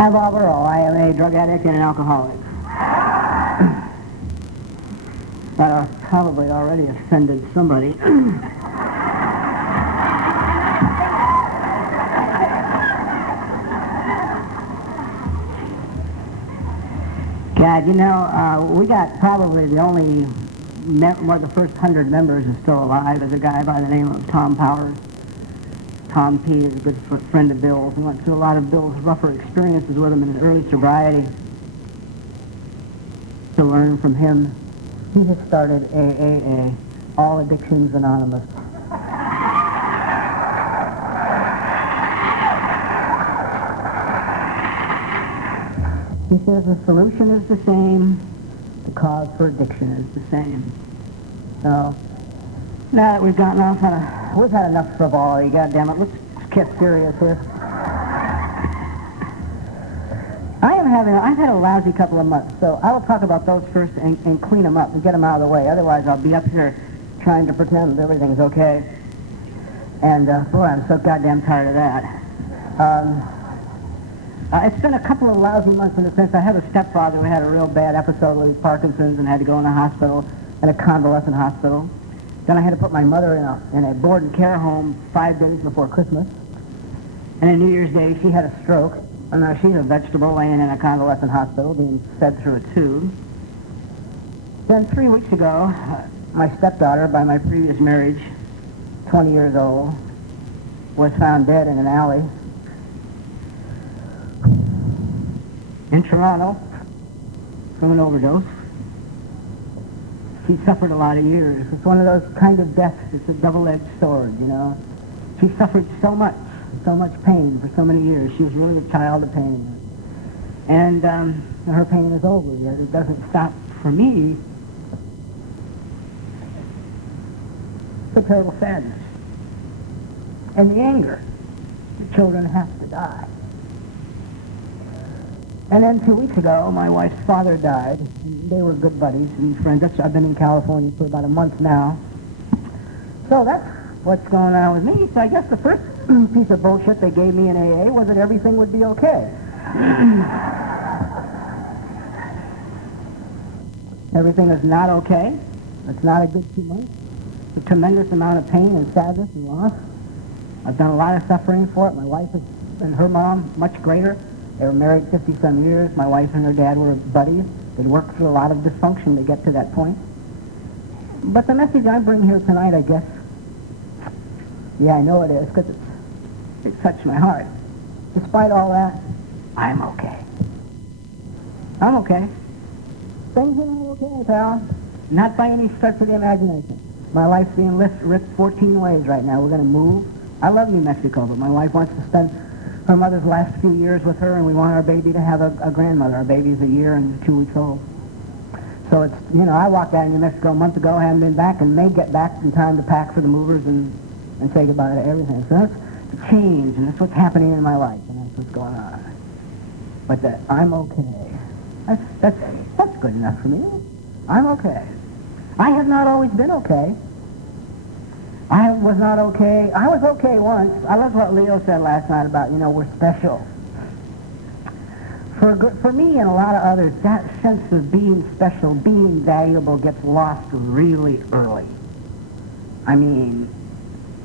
Hi, Bob Earll. I am a drug addict and an alcoholic. That I've probably already offended somebody. God, you know, we got probably the only, one of the first 100 members is still alive. There's a guy by the name of Tom Powers. Tom P. is a good friend of Bill's. We went through a lot of Bill's rougher experiences with him in early sobriety to learn from him. He just started AAA, All Addictions Anonymous. He says the solution is the same, the cause for addiction is the same. So, now that we've gotten off on we've had enough frivolity, goddammit, let's get serious here. I've had a lousy couple of months, so I will talk about those first and clean them up and get them out of the way. Otherwise, I'll be up here trying to pretend everything's okay. And, boy, I'm so goddamn tired of that. It's been a couple of lousy months in the sense I have a stepfather who had a real bad episode with his Parkinson's and had to go in a hospital, in a convalescent hospital. Then I had to put my mother in a board and care home 5 days before Christmas. And on New Year's Day, she had a stroke. And now she's a vegetable laying in a convalescent hospital being fed through a tube. Then 3 weeks ago, my stepdaughter, by my previous marriage, 20 years old, was found dead in an alley in Toronto from an overdose. She suffered a lot of years. It's one of those kind of deaths, it's a double-edged sword, you know. She suffered so much pain for so many years. She was really a child of pain. And her pain is over yet. It doesn't stop for me. The terrible sadness. And the anger. The children have to die. And then 2 weeks ago, my wife's father died. They were good buddies and friends. I've been in California for about a month now. So that's what's going on with me. So I guess the first piece of bullshit they gave me in AA was that everything would be okay. Everything is not okay. It's not a good 2 months. It's a tremendous amount of pain and sadness and loss. I've done a lot of suffering for it. My wife and her mom, much greater. They were married 50-some years. My wife and her dad were buddies. They'd worked through a lot of dysfunction to get to that point. But the message I bring here tonight, I guess, yeah, I know it is, because it touched my heart. Despite all that, I'm okay. I'm okay. Things are not okay, pal. Not by any stretch of the imagination. My life's being ripped 14 ways right now. We're going to move. I love New Mexico, but my wife wants to spend her mother's last few years with her, and we want our baby to have a grandmother. Our baby's a year and 2 weeks old. So it's, you know, I walked out of New Mexico a month ago, haven't been back, and may get back in time to pack for the movers and say goodbye to everything. So that's the change, and that's what's happening in my life, and that's what's going on. But that I'm okay. That's good enough for me. I'm okay. I have not always been okay. I was not okay. I was okay once. I love what Leo said last night about, you know, we're special. For me and a lot of others, that sense of being special, being valuable gets lost really early. I mean,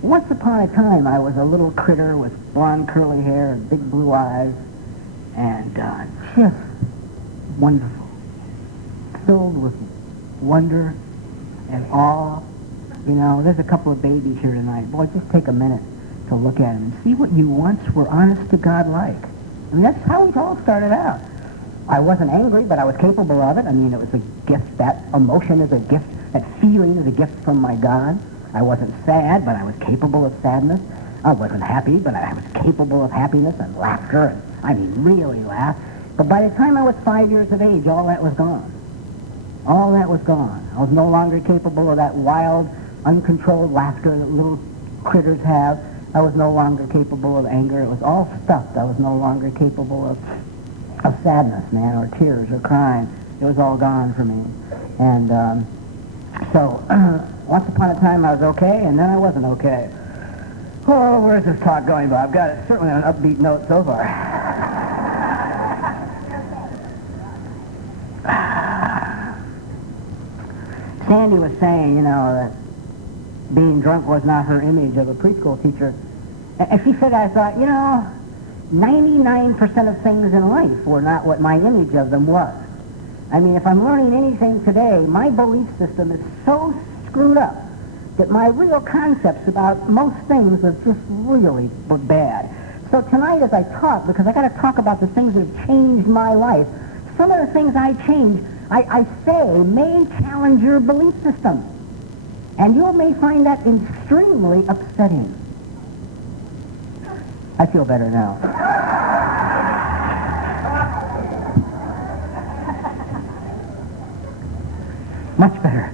once upon a time, I was a little critter with blonde curly hair and big blue eyes, and just wonderful, filled with wonder and awe. You know, there's a couple of babies here tonight. Boy, just take a minute to look at them and see what you once were honest to God like. I mean, that's how it all started out. I wasn't angry, but I was capable of it. I mean, it was a gift. That emotion is a gift. That feeling is a gift from my God. I wasn't sad, but I was capable of sadness. I wasn't happy, but I was capable of happiness and laughter. And, I mean, really laugh. But by the time I was 5 years of age, all that was gone. All that was gone. I was no longer capable of that wild, uncontrolled laughter that little critters have. I was no longer capable of anger. It was all stuffed. I was no longer capable of sadness, man, or tears, or crying. It was all gone for me. And so, once upon a time I was okay, and then I wasn't okay. Oh, where's this talk going, Bob? Got it certainly on an upbeat note so far. Sandy was saying, that being drunk was not her image of a preschool teacher. And she said, I thought, 99% of things in life were not what my image of them was. I mean, if I'm learning anything today, my belief system is so screwed up that my real concepts about most things are just really bad. So tonight as I talk, because I got to talk about the things that have changed my life, some of the things I changed, I say, may challenge your belief system. And you may find that extremely upsetting. I feel better now. Much better.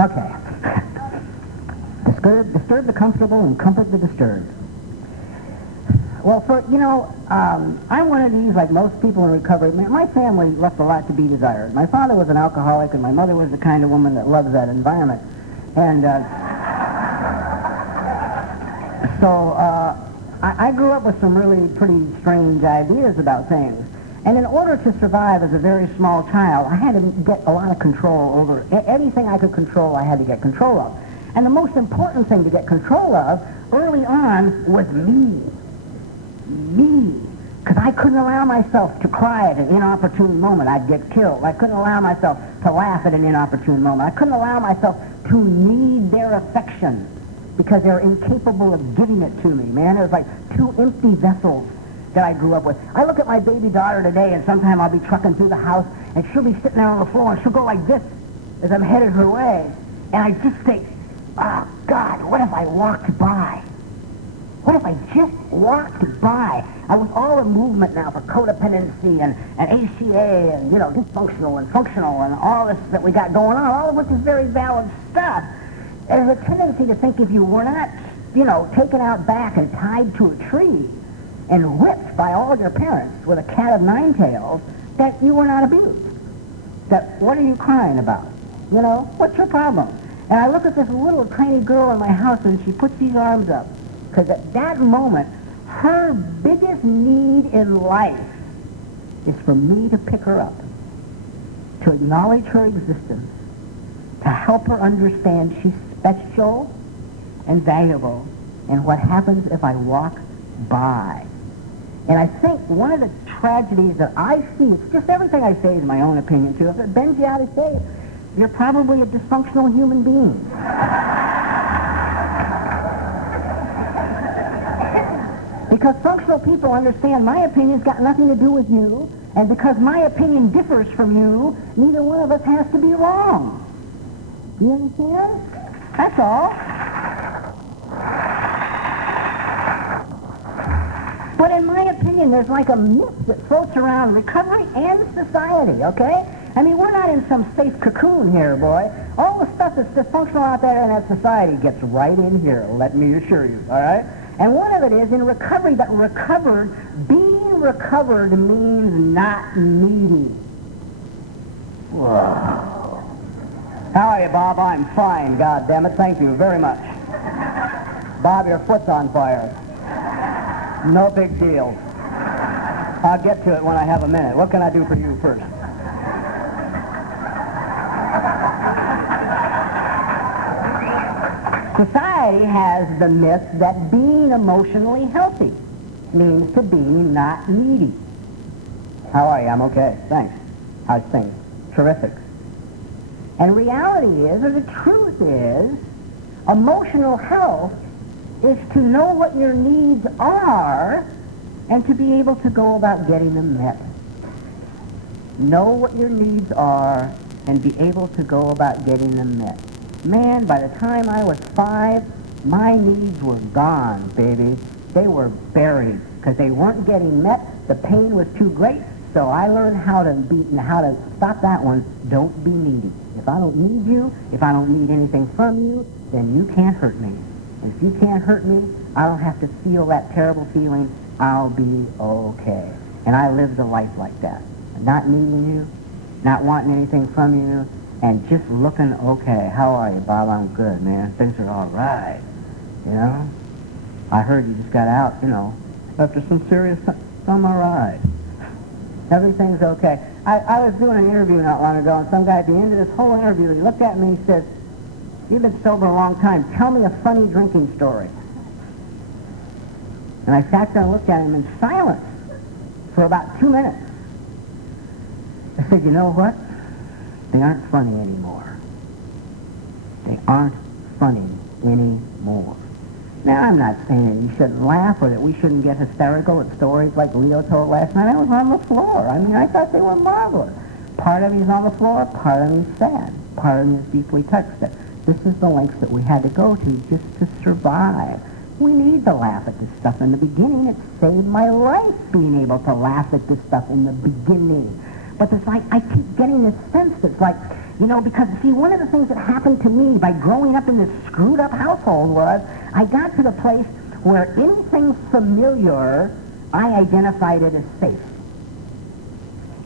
Okay. Disturb the comfortable and comfort the disturbed. Well, I'm one of these, like most people in recovery. My family left a lot to be desired. My father was an alcoholic, and my mother was the kind of woman that loves that environment. And I grew up with some really pretty strange ideas about things. And in order to survive as a very small child, I had to get a lot of control over anything I could control. I had to get control of. And the most important thing to get control of early on was me. Because I couldn't allow myself to cry at an inopportune moment. I'd get killed. I couldn't allow myself to laugh at an inopportune moment. I couldn't allow myself to need their affection because they were incapable of giving it to me, man. It was like two empty vessels that I grew up with. I look at my baby daughter today, and sometime I'll be trucking through the house, and she'll be sitting there on the floor, and she'll go like this as I'm headed her way. And I just think, oh, God, what if I walked by? What if I just walked by? I was all in movement now for codependency and ACA and, dysfunctional and functional and all this that we got going on, all of which is very valid stuff. There's a tendency to think if you were not, taken out back and tied to a tree and whipped by all your parents with a cat of nine tails, that you were not abused. That, what are you crying about? What's your problem? And I look at this little tiny girl in my house, and she puts these arms up. Because at that moment, her biggest need in life is for me to pick her up, to acknowledge her existence, to help her understand she's special and valuable, and what happens if I walk by. And I think one of the tragedies that I see, it's just everything I say is my own opinion too. If it bends you out to say it, you're probably a dysfunctional human being. Because functional people understand my opinion's got nothing to do with you, and because my opinion differs from you, neither one of us has to be wrong. Do you understand? That's all. But in my opinion, there's like a myth that floats around recovery and society, okay? I mean, we're not in some safe cocoon here, boy. All the stuff that's dysfunctional out there in that society gets right in here, let me assure you, all right? And one of it is in recovery, that being recovered means not needy. Whoa. How are you, Bob? I'm fine, goddammit. Thank you very much. Bob, your foot's on fire. No big deal. I'll get to it when I have a minute. What can I do for you first? Society has the myth that being emotionally healthy means to be not needy. How are you? I'm okay. Thanks. How's things? Terrific. And reality is, or the truth is, emotional health is to know what your needs are and to be able to go about getting them met. Know what your needs are and be able to go about getting them met. Man, by the time I was 5, my needs were gone, baby. They were buried because they weren't getting met. The pain was too great, so I learned how to stop that one. Don't be needy. If I don't need you, if I don't need anything from you, then you can't hurt me. And if you can't hurt me, I don't have to feel that terrible feeling. I'll be okay. And I lived a life like that. Not needing you, not wanting anything from you, and just looking okay. How are you, Bob? I'm good, man. Things are all right. I heard you just got out, after some serious time. I'm all right. Everything's okay. I was doing an interview not long ago, and some guy at the end of this whole interview, he looked at me and he says, "You've been sober a long time. Tell me a funny drinking story." And I sat there and looked at him in silence for about 2 minutes. I said, "You know what? They aren't funny anymore. They aren't funny anymore." Now, I'm not saying that you shouldn't laugh or that we shouldn't get hysterical at stories like Leo told last night. I was on the floor. I mean, I thought they were marvelous. Part of me's on the floor, part of me's sad. Part of me is deeply touched. This is the lengths that we had to go to just to survive. We need to laugh at this stuff in the beginning. It saved my life being able to laugh at this stuff in the beginning. But it's like, I keep getting this sense that's like, you know, because, see, one of the things that happened to me by growing up in this screwed-up household was I got to the place where anything familiar, I identified it as safe.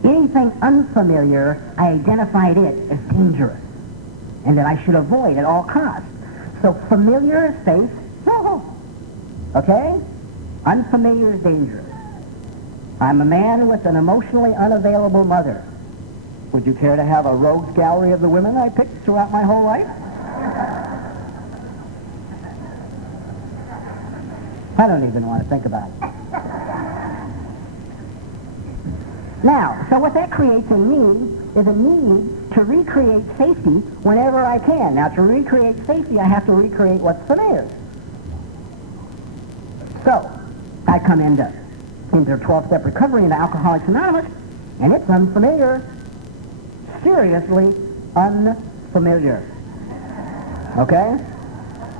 Anything unfamiliar, I identified it as dangerous and that I should avoid at all costs. So familiar is safe, okay? Unfamiliar is dangerous. I'm a man with an emotionally unavailable mother. Would you care to have a rogues gallery of the women I picked throughout my whole life? I don't even want to think about it. Now, so what that creates in me is a need to recreate safety whenever I can. Now, to recreate safety, I have to recreate what's familiar. So, I come into 12-step recovery into Alcoholics Anonymous, and it's unfamiliar. Seriously unfamiliar. Okay?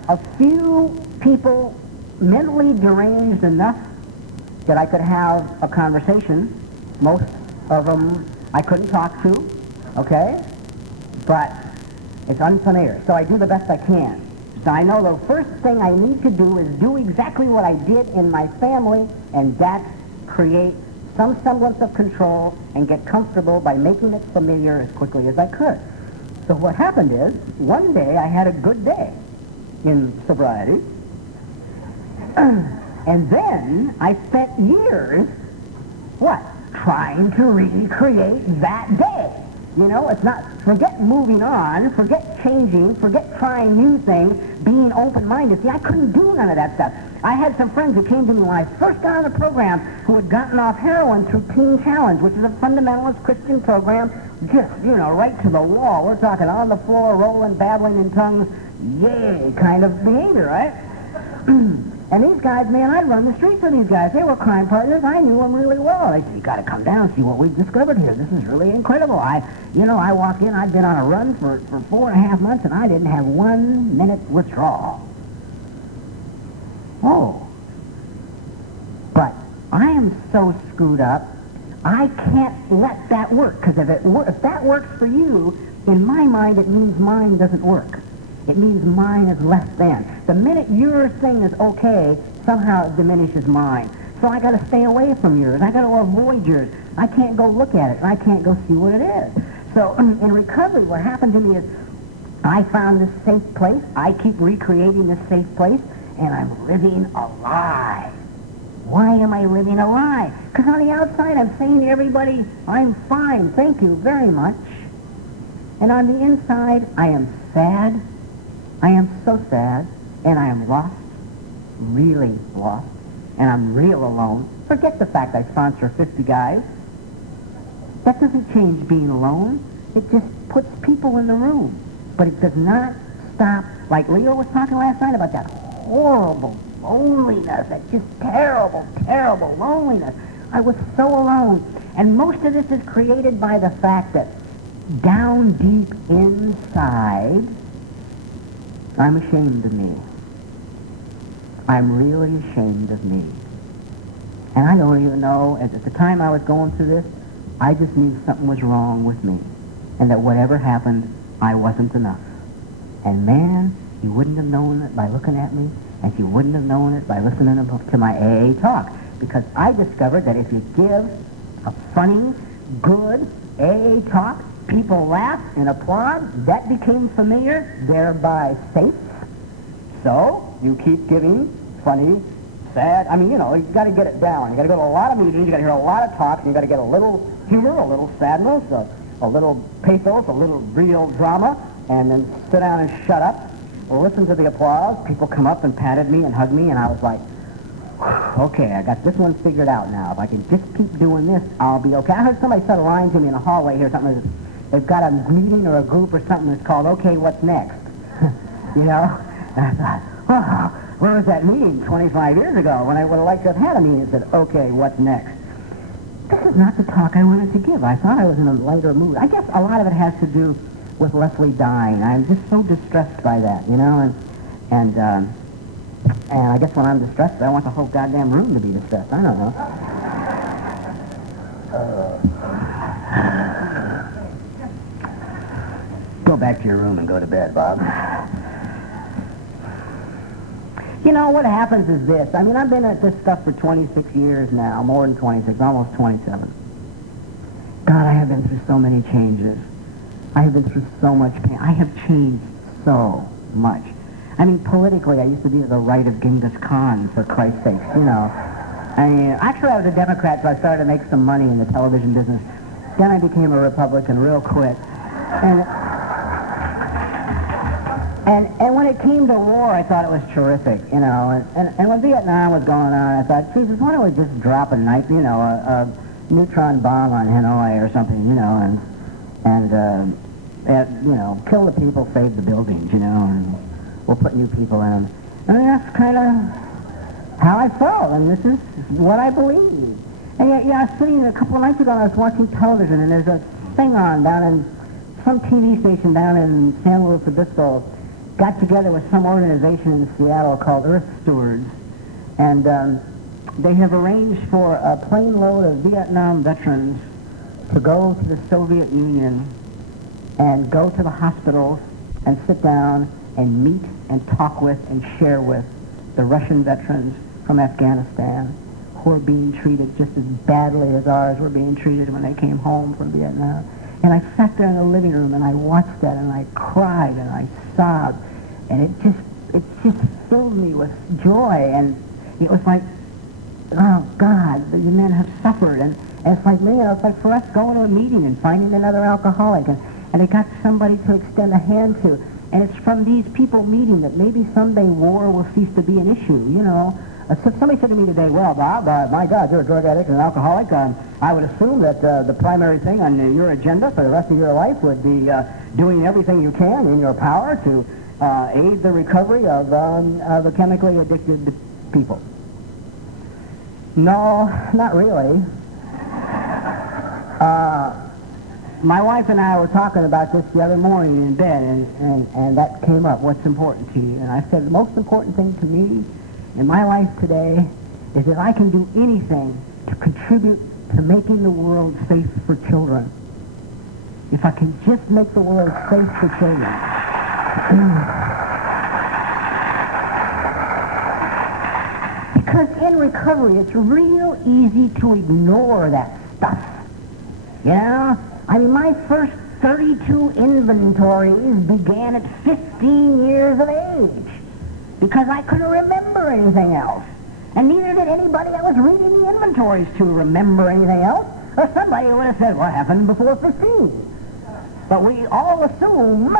A few people mentally deranged enough that I could have a conversation. Most of them I couldn't talk to, okay? But it's unfamiliar, so I do the best I can. So I know the first thing I need to do is do exactly what I did in my family, and that's create some semblance of control and get comfortable by making it familiar as quickly as I could. So what happened is, one day I had a good day in sobriety, and then I spent years, what? Trying to recreate that day. You know, it's not, forget moving on, forget changing, forget trying new things, being open-minded. See, I couldn't do none of that stuff. I had some friends who came to me when I first got on the program who had gotten off heroin through Teen Challenge, which is a fundamentalist Christian program, just, you know, right to the wall. We're talking on the floor, rolling, babbling in tongues, yay kind of behavior, right? And these guys, man, I'd run the streets with these guys. They were crime partners. I knew them really well. They said, "You got to come down and see what we've discovered here. This is really incredible." I walked in. I'd been on a run for 4.5 months, and I didn't have 1 minute withdrawal. Oh. But I am so screwed up, I can't let that work. Because if that works for you, in my mind, it means mine doesn't work. It means mine is less than. The minute your thing is okay, somehow it diminishes mine. So I got to stay away from yours. I got to avoid yours. I can't go look at it, and I can't go see what it is. So in recovery, what happened to me is I found this safe place. I keep recreating this safe place, and I'm living a lie. Why am I living a lie? Because on the outside, I'm saying to everybody, "I'm fine, thank you very much." And on the inside, I am sad. I am so sad, and I am lost, really lost, and I'm real alone. Forget the fact I sponsor 50 guys. That doesn't change being alone. It just puts people in the room. But it does not stop, like Leo was talking last night about that horrible loneliness, that just terrible, terrible loneliness. I was so alone. And most of this is created by the fact that down deep inside, I'm ashamed of me. I'm really ashamed of me. And I don't even know, at the time I was going through this, I just knew something was wrong with me. And that whatever happened, I wasn't enough. And man, you wouldn't have known it by looking at me, and you wouldn't have known it by listening to my AA talk. Because I discovered that if you give a funny, good AA talk, people laugh and applaud. That became familiar, thereby safe. So you keep giving funny, sad. I mean, you got to get it down. You got to go to a lot of meetings. You got to hear a lot of talk. And you got to get a little humor, a little sadness, a little pathos, a little real drama, and then sit down and shut up. Listen to the applause. People come up and patted me and hugged me, and I was like, okay, I got this one figured out now. If I can just keep doing this, I'll be okay. I heard somebody said a line to me in the hallway here, something like, they've got a meeting or a group or something that's called, okay, what's next? And I thought, oh, where was that meeting 25 years ago when I would have liked to have had a meeting and said, okay, what's next? This is not the talk I wanted to give. I thought I was in a lighter mood. I guess a lot of it has to do with Leslie dying. I'm just so distressed by that, and I guess when I'm distressed, I want the whole goddamn room to be distressed. I don't know. Go back to your room and go to bed, Bob. What happens is this. I mean, I've been at this stuff for 26 years now, more than 26, almost 27. God, I have been through so many changes. I have been through so much pain. I have changed so much. I mean, politically, I used to be to the right of Genghis Khan, for Christ's sakes, I mean, actually, I was a Democrat, so I started to make some money in the television business. Then I became a Republican real quick. And when it came to war, I thought it was terrific, And when Vietnam was going on, I thought, Jesus, why don't we just drop a knife, a neutron bomb on Hanoi or something, and kill the people, save the buildings, and we'll put new people in them. I mean, that's kind of how I felt, and this is what I believe. And yet, I was sitting a couple of nights ago, and I was watching television, and there's a thing on down in some TV station down in San Luis Obispo, got together with some organization in Seattle called Earth Stewards, and they have arranged for a plane load of Vietnam veterans to go to the Soviet Union and go to the hospitals and sit down and meet and talk with and share with the Russian veterans from Afghanistan who are being treated just as badly as ours were being treated when they came home from Vietnam. And I sat there in the living room and I watched that and I cried and I sobbed, and it just filled me with joy, and it was like, oh God, the men have suffered, and it's like me, it's like for us going to a meeting and finding another alcoholic, and they got somebody to extend a hand to, and it's from these people meeting that maybe someday war will cease to be an issue, Somebody said to me today, well, Bob, my God, you're a drug addict and an alcoholic. I would assume that the primary thing on your agenda for the rest of your life would be doing everything you can in your power to aid the recovery of the chemically addicted people. No, not really. My wife and I were talking about this the other morning in bed, and that came up, what's important to you? And I said, the most important thing to me in my life today is that I can do anything to contribute to making the world safe for children. If I can just make the world safe for children. Because in recovery, it's real easy to ignore that stuff. I mean, my first 32 inventories began at 15 years of age, because I couldn't remember anything else. And neither did anybody I was reading the inventories to remember anything else, or somebody would have said, what happened before 15? But we all assume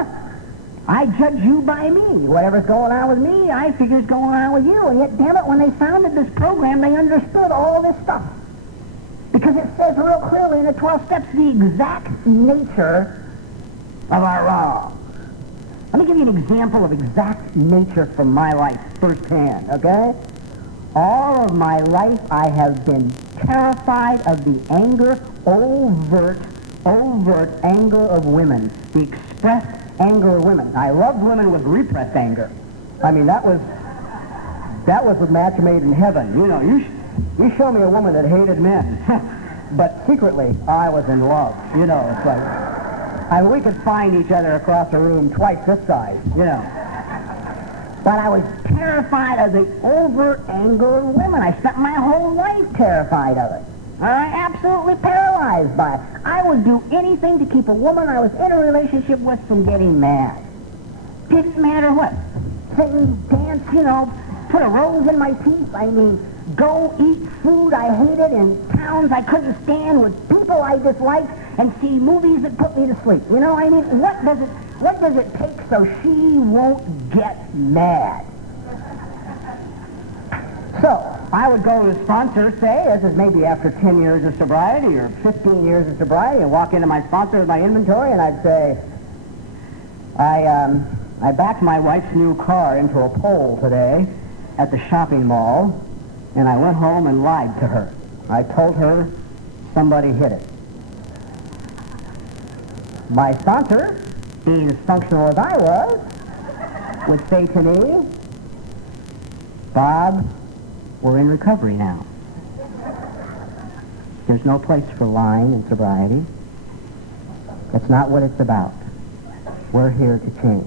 I judge you by me. Whatever's going on with me, I figure is going on with you. And yet, damn it, when they founded this program, they understood all this stuff. Because it says real clearly in the 12 steps the exact nature of our wrong. Let me give you an example of exact nature from my life firsthand, okay? All of my life I have been terrified of the anger, overt anger of women, the expressed anger of women. I love women with repressed anger. I mean, that was a match made in heaven. You show me a woman that hated men, but secretly I was in love. It's like, we could find each other across a room twice this size, But I was terrified of the overt anger of women. I spent my whole life terrified of it. Absolutely paralyzed by it. I would do anything to keep a woman I was in a relationship with from getting mad. Didn't matter what. Sing, dance, put a rose in my teeth. I mean, go eat food I hated in towns I couldn't stand with people I disliked and see movies that put me to sleep. You know, I mean, what does it take so she won't get mad? So, I would go to the sponsor, say, this is maybe after 10 years of sobriety or 15 years of sobriety, and walk into my sponsor with my inventory, and I'd say, I backed my wife's new car into a pole today at the shopping mall, and I went home and lied to her. I told her somebody hit it. My sponsor, being as functional as I was, would say to me, Bob, we're in recovery now. There's no place for lying in sobriety. That's not what it's about. We're here to change.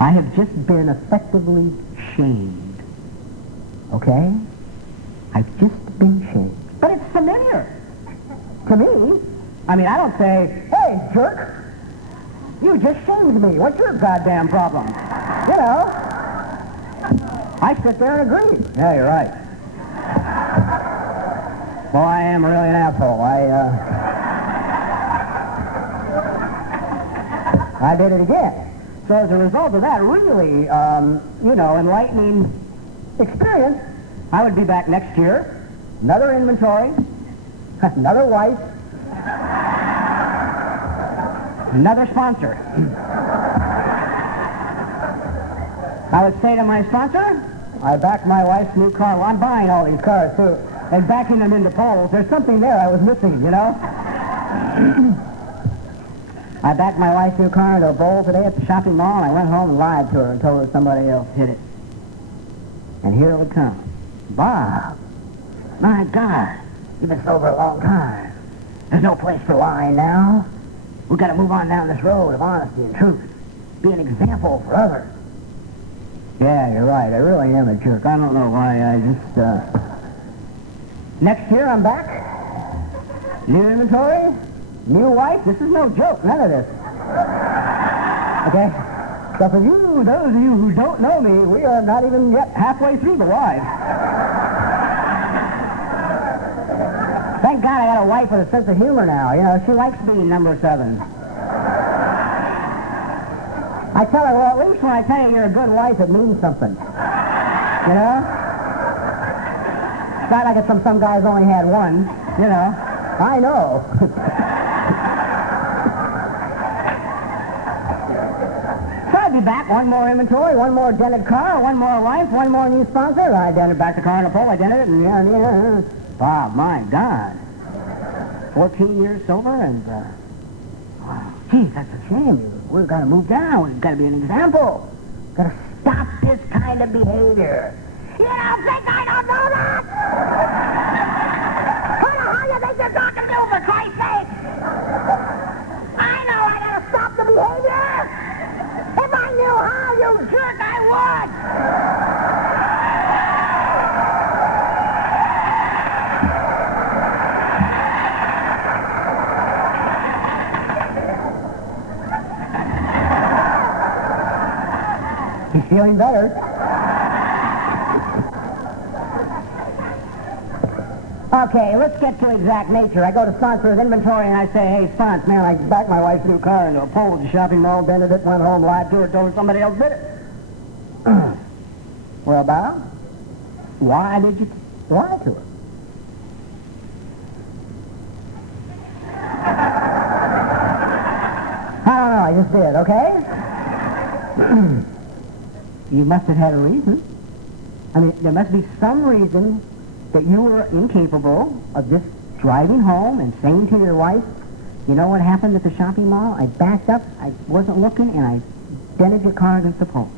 I have just been effectively shamed. Okay? I've just been shamed. But it's familiar. To me, I mean, I don't say, hey, jerk, you just shamed me. What's your goddamn problem? You know, I sit there and agree. Yeah, you're right. Well, I am really an asshole. I did it again. So as a result of that really, enlightening experience, I would be back next year, another inventory, another wife, another sponsor. I would say to my sponsor, I backed my wife's new car. Well, I'm buying all these cars, too, and backing them into poles. There's something there I was missing, you know? I backed my wife's new car into a bowl today at the shopping mall, and I went home and lied to her and told her somebody else hit it. And here it would come. Bob, my God, you've been sober a long time. There's no place for lying now. We've got to move on down this road of honesty and truth. Be an example for others. Yeah, you're right. I really am a jerk. I don't know why I just, Next year I'm back. New inventory. New wife. This is no joke. None of this. Okay? So for you, those of you who don't know me, we are not even yet halfway through the ride. Thank God I got a wife with a sense of humor now. You know, she likes being number 7. I tell her, well, at least when I tell you you're a good wife, it means something. You know? It's not like it's some guys only had one, you know. I know. So I'd be back, one more inventory, one more dented car, one more wife, one more new sponsor. I dented back the car in a pole, I dented it, and yeah. Bob, my God. 14 years sober, and, geez, that's a shame. We've got to move down. We've got to be an example. Got to stop this kind of behavior. You don't think I don't know that? Who the hell you think you're talking to, for Christ's sake? I know I got to stop the behavior. If I knew how, you jerk, I would. He's feeling better. Okay, let's get to exact nature. I go to sponsor's inventory and I say, hey, sponsor, man, I backed my wife's new car into a pole at the shopping mall, dented it, went home, lied to her, told her somebody else did it. Well, Bob, why did you lie to her? I don't know, I just did, okay? You must have had a reason. I mean, there must be some reason that you were incapable of just driving home and saying to your wife, you know what happened at the shopping mall? I backed up, I wasn't looking, and I dented your car against the pole.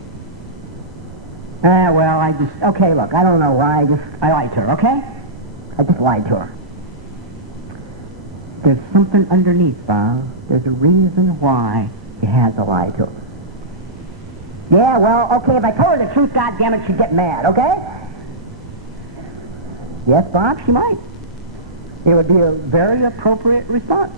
Okay, look, I don't know why, I lied to her, okay? I just lied to her. There's something underneath, Bob. There's a reason why you had to lie to her. Yeah, well, okay, if I told her the truth, goddammit, she'd get mad, okay? Yes, Bob, she might. It would be a very appropriate response.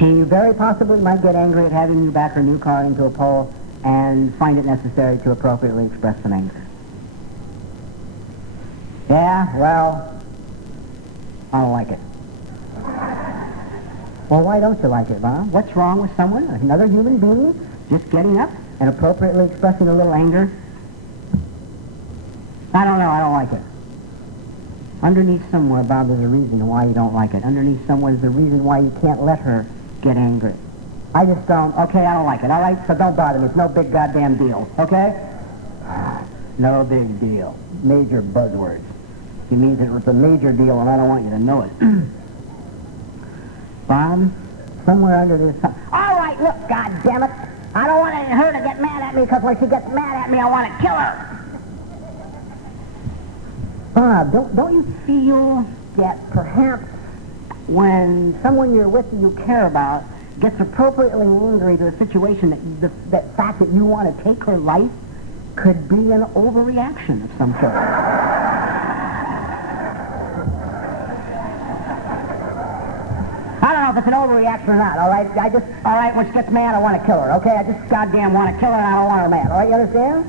She very possibly might get angry at having you back her new car into a pole and find it necessary to appropriately express some anger. Yeah, well, I don't like it. Well, why don't you like it, Bob? What's wrong with someone, another human being, just getting up and appropriately expressing a little anger? I don't know, I don't like it. Underneath somewhere, Bob, there's a reason why you don't like it. Underneath somewhere there's a reason why you can't let her get angry. I just don't. Okay, I don't like it, all right? So don't bother me. It's no big goddamn deal, okay? No big deal. Major buzzwords. He means it's a major deal, and I don't want you to know it. Bob, somewhere under this... All right, look, goddammit. I don't want her to get mad at me, because when she gets mad at me, I want to kill her. Bob, don't you feel that perhaps when someone you're with that you care about gets appropriately angry to a situation that fact that you want to take her life could be an overreaction of some sort? I don't know if it's an overreaction or not, all right? All right, when she gets mad, I want to kill her, okay? I just goddamn want to kill her and I don't want her mad, all right? You understand?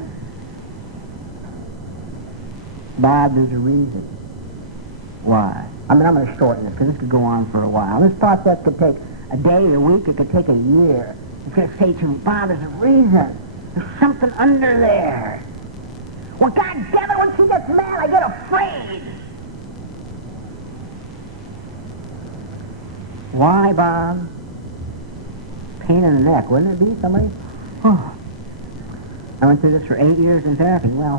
Bob, there's a reason. Why? I mean, I'm going to shorten this because this could go on for a while. This process could take a day, a week, it could take a year. It's going to say to me, Bob, there's a reason. There's something under there. Well, goddammit, when she gets mad, I get afraid. Why, Bob? Pain in the neck, wouldn't it be? Somebody? Oh. I went through this for 8 years in therapy. Well,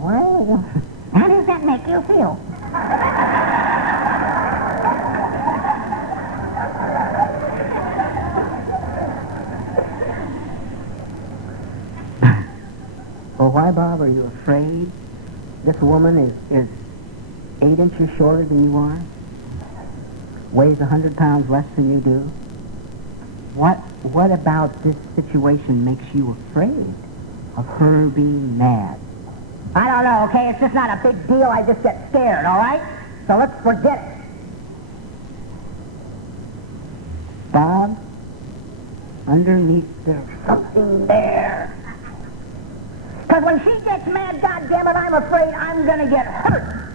how does that make you feel? Well, why, Bob, are you afraid? This woman is 8 inches shorter than you are, weighs 100 pounds less than you do. What about this situation makes you afraid of her being mad? I don't know, okay? It's just not a big deal. I just get scared, all right? So let's forget it. Bob, underneath there's something there. Because when she gets mad, goddammit, I'm afraid I'm going to get hurt.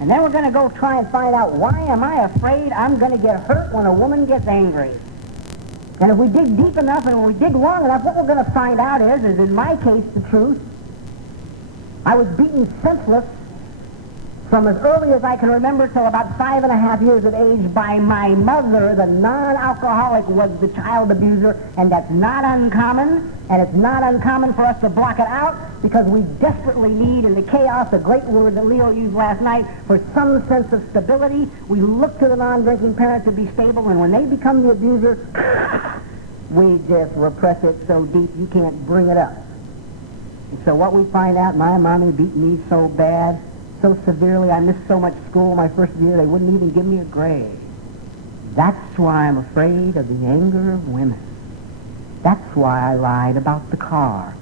And then we're going to go try and find out why am I afraid I'm going to get hurt when a woman gets angry. And if we dig deep enough and we dig long enough, what we're going to find out is in my case, the truth. I was beaten senseless from as early as I can remember till about 5.5 years of age by my mother. The non-alcoholic was the child abuser, and that's not uncommon, and it's not uncommon for us to block it out because we desperately need, in the chaos, a great word that Leo used last night, for some sense of stability. We look to the non-drinking parent to be stable, and when they become the abuser, we just repress it so deep you can't bring it up. And so what we find out, my mommy beat me so bad, so severely, I missed so much school my first year, they wouldn't even give me a grade. That's why I'm afraid of the anger of women. That's why I lied about the car.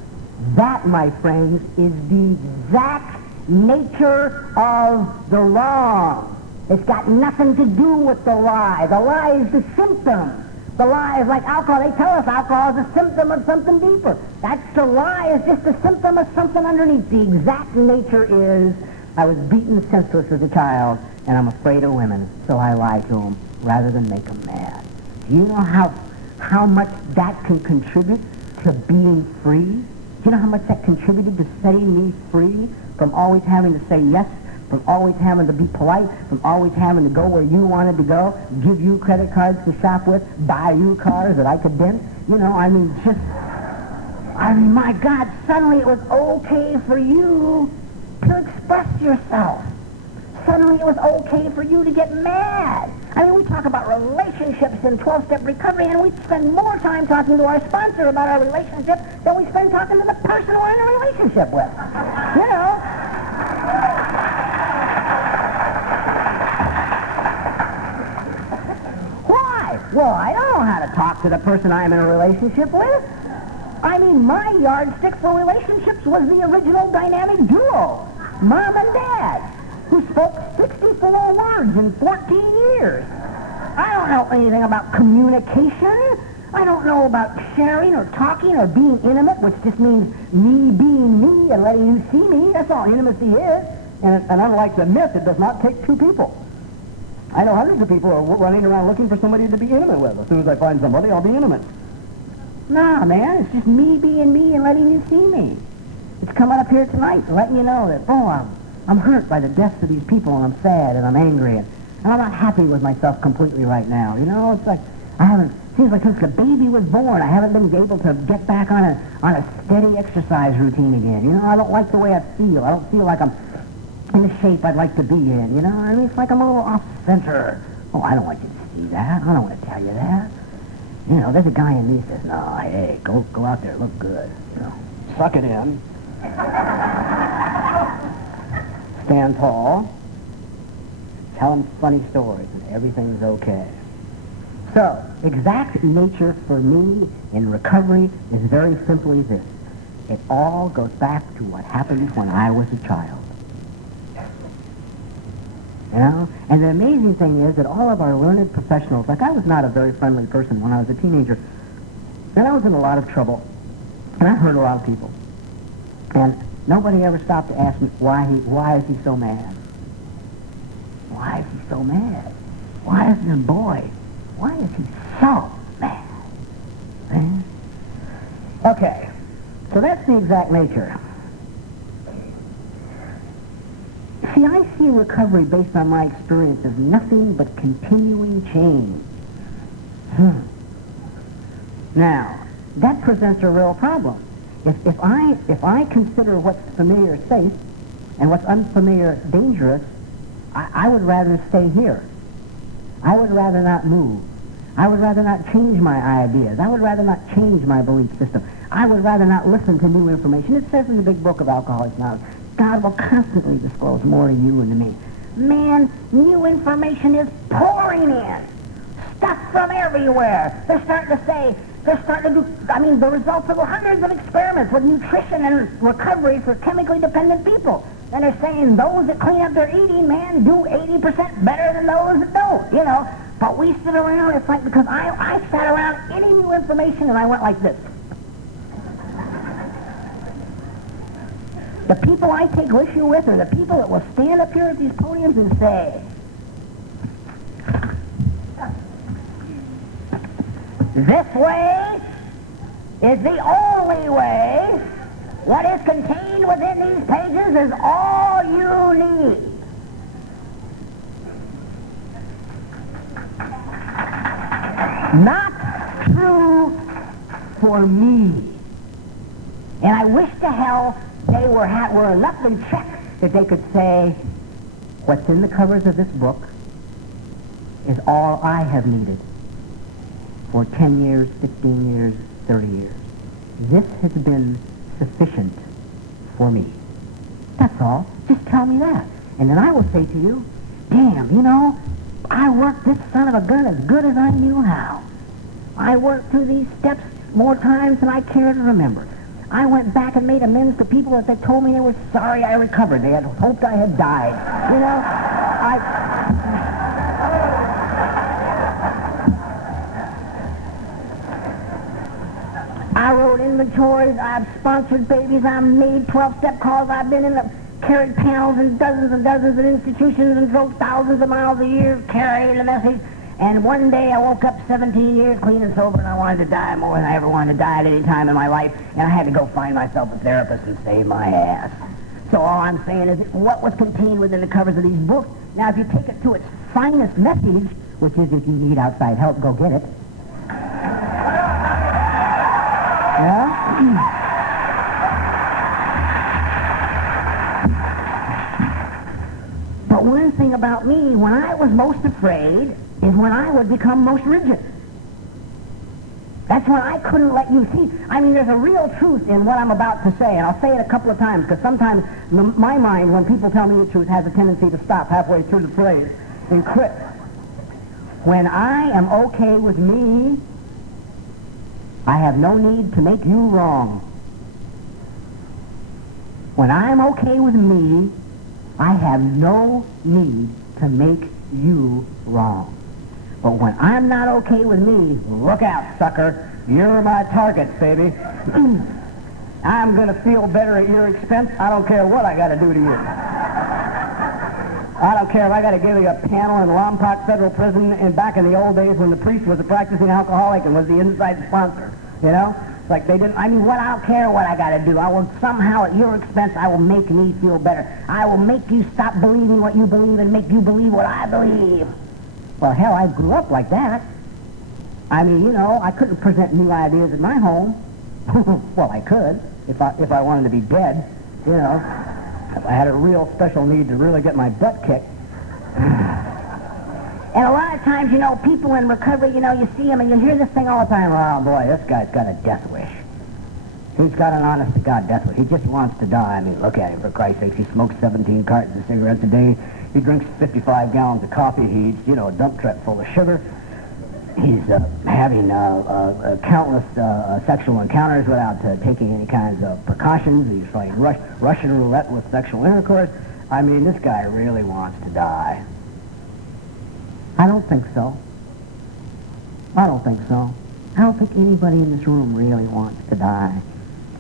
That, my friends, is the exact nature of the wrong. It's got nothing to do with the lie. The lie is the symptom. The lie is like alcohol. They tell us alcohol is a symptom of something deeper. That's the lie, is just a symptom of something underneath. The exact nature is, I was beaten senseless as a child, and I'm afraid of women, so I lie to them rather than make them mad. Do you know how much that can contribute to being free? Do you know how much that contributed to setting me free from always having to say yes, from always having to be polite, from always having to go where you wanted to go, give you credit cards to shop with, buy you cars that I could dent? You know, my God, suddenly it was okay for you to express yourself. Suddenly it was okay for you to get mad. I mean, we talk about relationships in 12-step recovery, and we spend more time talking to our sponsor about our relationship than we spend talking to the person we're in a relationship with. You know? Why? Well, I don't know how to talk to the person I'm in a relationship with. I mean, my yardstick for relationships was the original dynamic duo, Mom and Dad, who spoke 64 words in 14 years. I don't know anything about communication. I don't know about sharing or talking or being intimate, which just means me being me and letting you see me. That's all intimacy is. And unlike the myth, it does not take two people. I know hundreds of people are running around looking for somebody to be intimate with. As soon as I find somebody, I'll be intimate. Nah, man, it's just me being me and letting you see me. It's coming up here tonight and letting you know that, I'm hurt by the deaths of these people, and I'm sad, and I'm angry, and I'm not happy with myself completely right now. You know, it's like seems like since the baby was born, I haven't been able to get back on a steady exercise routine again. You know, I don't like the way I feel. I don't feel like I'm in the shape I'd like to be in. You know, I mean, it's like I'm a little off center. Oh, I don't want you to see that. I don't want to tell you that. You know, there's a guy in me that says, no, hey, go out there, look good. You know, suck it in. Stand tall. Tell them funny stories, and everything's okay. So, exact nature for me in recovery is very simply this. It all goes back to what happened when I was a child. You know? And the amazing thing is that all of our learned professionals, like I was not a very friendly person when I was a teenager, and I was in a lot of trouble, and I hurt a lot of people. And nobody ever stopped to ask me, why is he so mad? Why is he so mad? Why is this boy? Why is he so mad? Okay, so that's the exact nature. See, I see recovery based on my experience as nothing but continuing change. Now, that presents a real problem. If I consider what's familiar safe and what's unfamiliar dangerous, I would rather stay here. I would rather not move. I would rather not change my ideas. I would rather not change my belief system. I would rather not listen to new information. It says in the big book of Alcoholics Anonymous, God will constantly disclose more to you and to me. Man, new information is pouring in. Stuff from everywhere. They're starting to do, the results of hundreds of experiments with nutrition and recovery for chemically dependent people. And they're saying those that clean up their eating, man, do 80% better than those that don't, you know. But we sit around, it's like, because I sat around any new information and I went like this. The people I take issue with are the people that will stand up here at these podiums and say, this way is the only way. What is contained within these pages is all you need. Not true for me. And I wish to hell they were enough in check that they could say, what's in the covers of this book is all I have needed for 10 years, 15 years, 30 years. This has been sufficient for me. That's all. Just tell me that. And then I will say to you, damn, you know, I worked this son of a gun as good as I knew how. I worked through these steps more times than I care to remember. I went back and made amends to people that they told me they were sorry I recovered. They had hoped I had died. You know, I wrote inventories, I've sponsored babies, I've made 12-step calls, I've been in the carried panels in dozens and dozens of institutions and drove thousands of miles a year carrying the message. And one day I woke up 17 years clean and sober, and I wanted to die more than I ever wanted to die at any time in my life, and I had to go find myself a therapist and save my ass. So all I'm saying is what was contained within the covers of these books. Now, if you take it to its finest message, which is if you need outside help, go get it. Yeah? But one thing about me, when I was most afraid, is when I would become most rigid. That's when I couldn't let you see. I mean, there's a real truth in what I'm about to say, and I'll say it a couple of times, because sometimes my mind, when people tell me the truth, has a tendency to stop halfway through the phrase and quit. When I am okay with me, I have no need to make you wrong. When I'm okay with me, I have no need to make you wrong. But when I'm not okay with me, look out, sucker. You're my target, baby. I'm going to feel better at your expense. I don't care what I got to do to you. I don't care if I got to give you a panel in Lompoc Federal Prison and back in the old days when the priest was a practicing alcoholic and was the inside sponsor, you know? It's like they didn't, I mean, what, I don't care what I got to do. I will somehow, at your expense, I will make me feel better. I will make you stop believing what you believe and make you believe what I believe. Well, hell, I grew up like that. I mean, you know, I couldn't present new ideas at my home. Well, I could, if I wanted to be dead, you know. If I had a real special need to really get my butt kicked. And a lot of times, you know, people in recovery, you know, you see them and you hear this thing all the time. Oh, boy, this guy's got a death wish. He's got an honest-to-God death wish. He just wants to die. I mean, look at him, for Christ's sake. He smokes 17 cartons of cigarettes a day. He drinks 55 gallons of coffee. He eats, you know, a dump truck full of sugar. He's having countless sexual encounters without taking any kinds of precautions. He's playing Russian roulette with sexual intercourse. I mean, this guy really wants to die. I don't think so. I don't think so. I don't think anybody in this room really wants to die.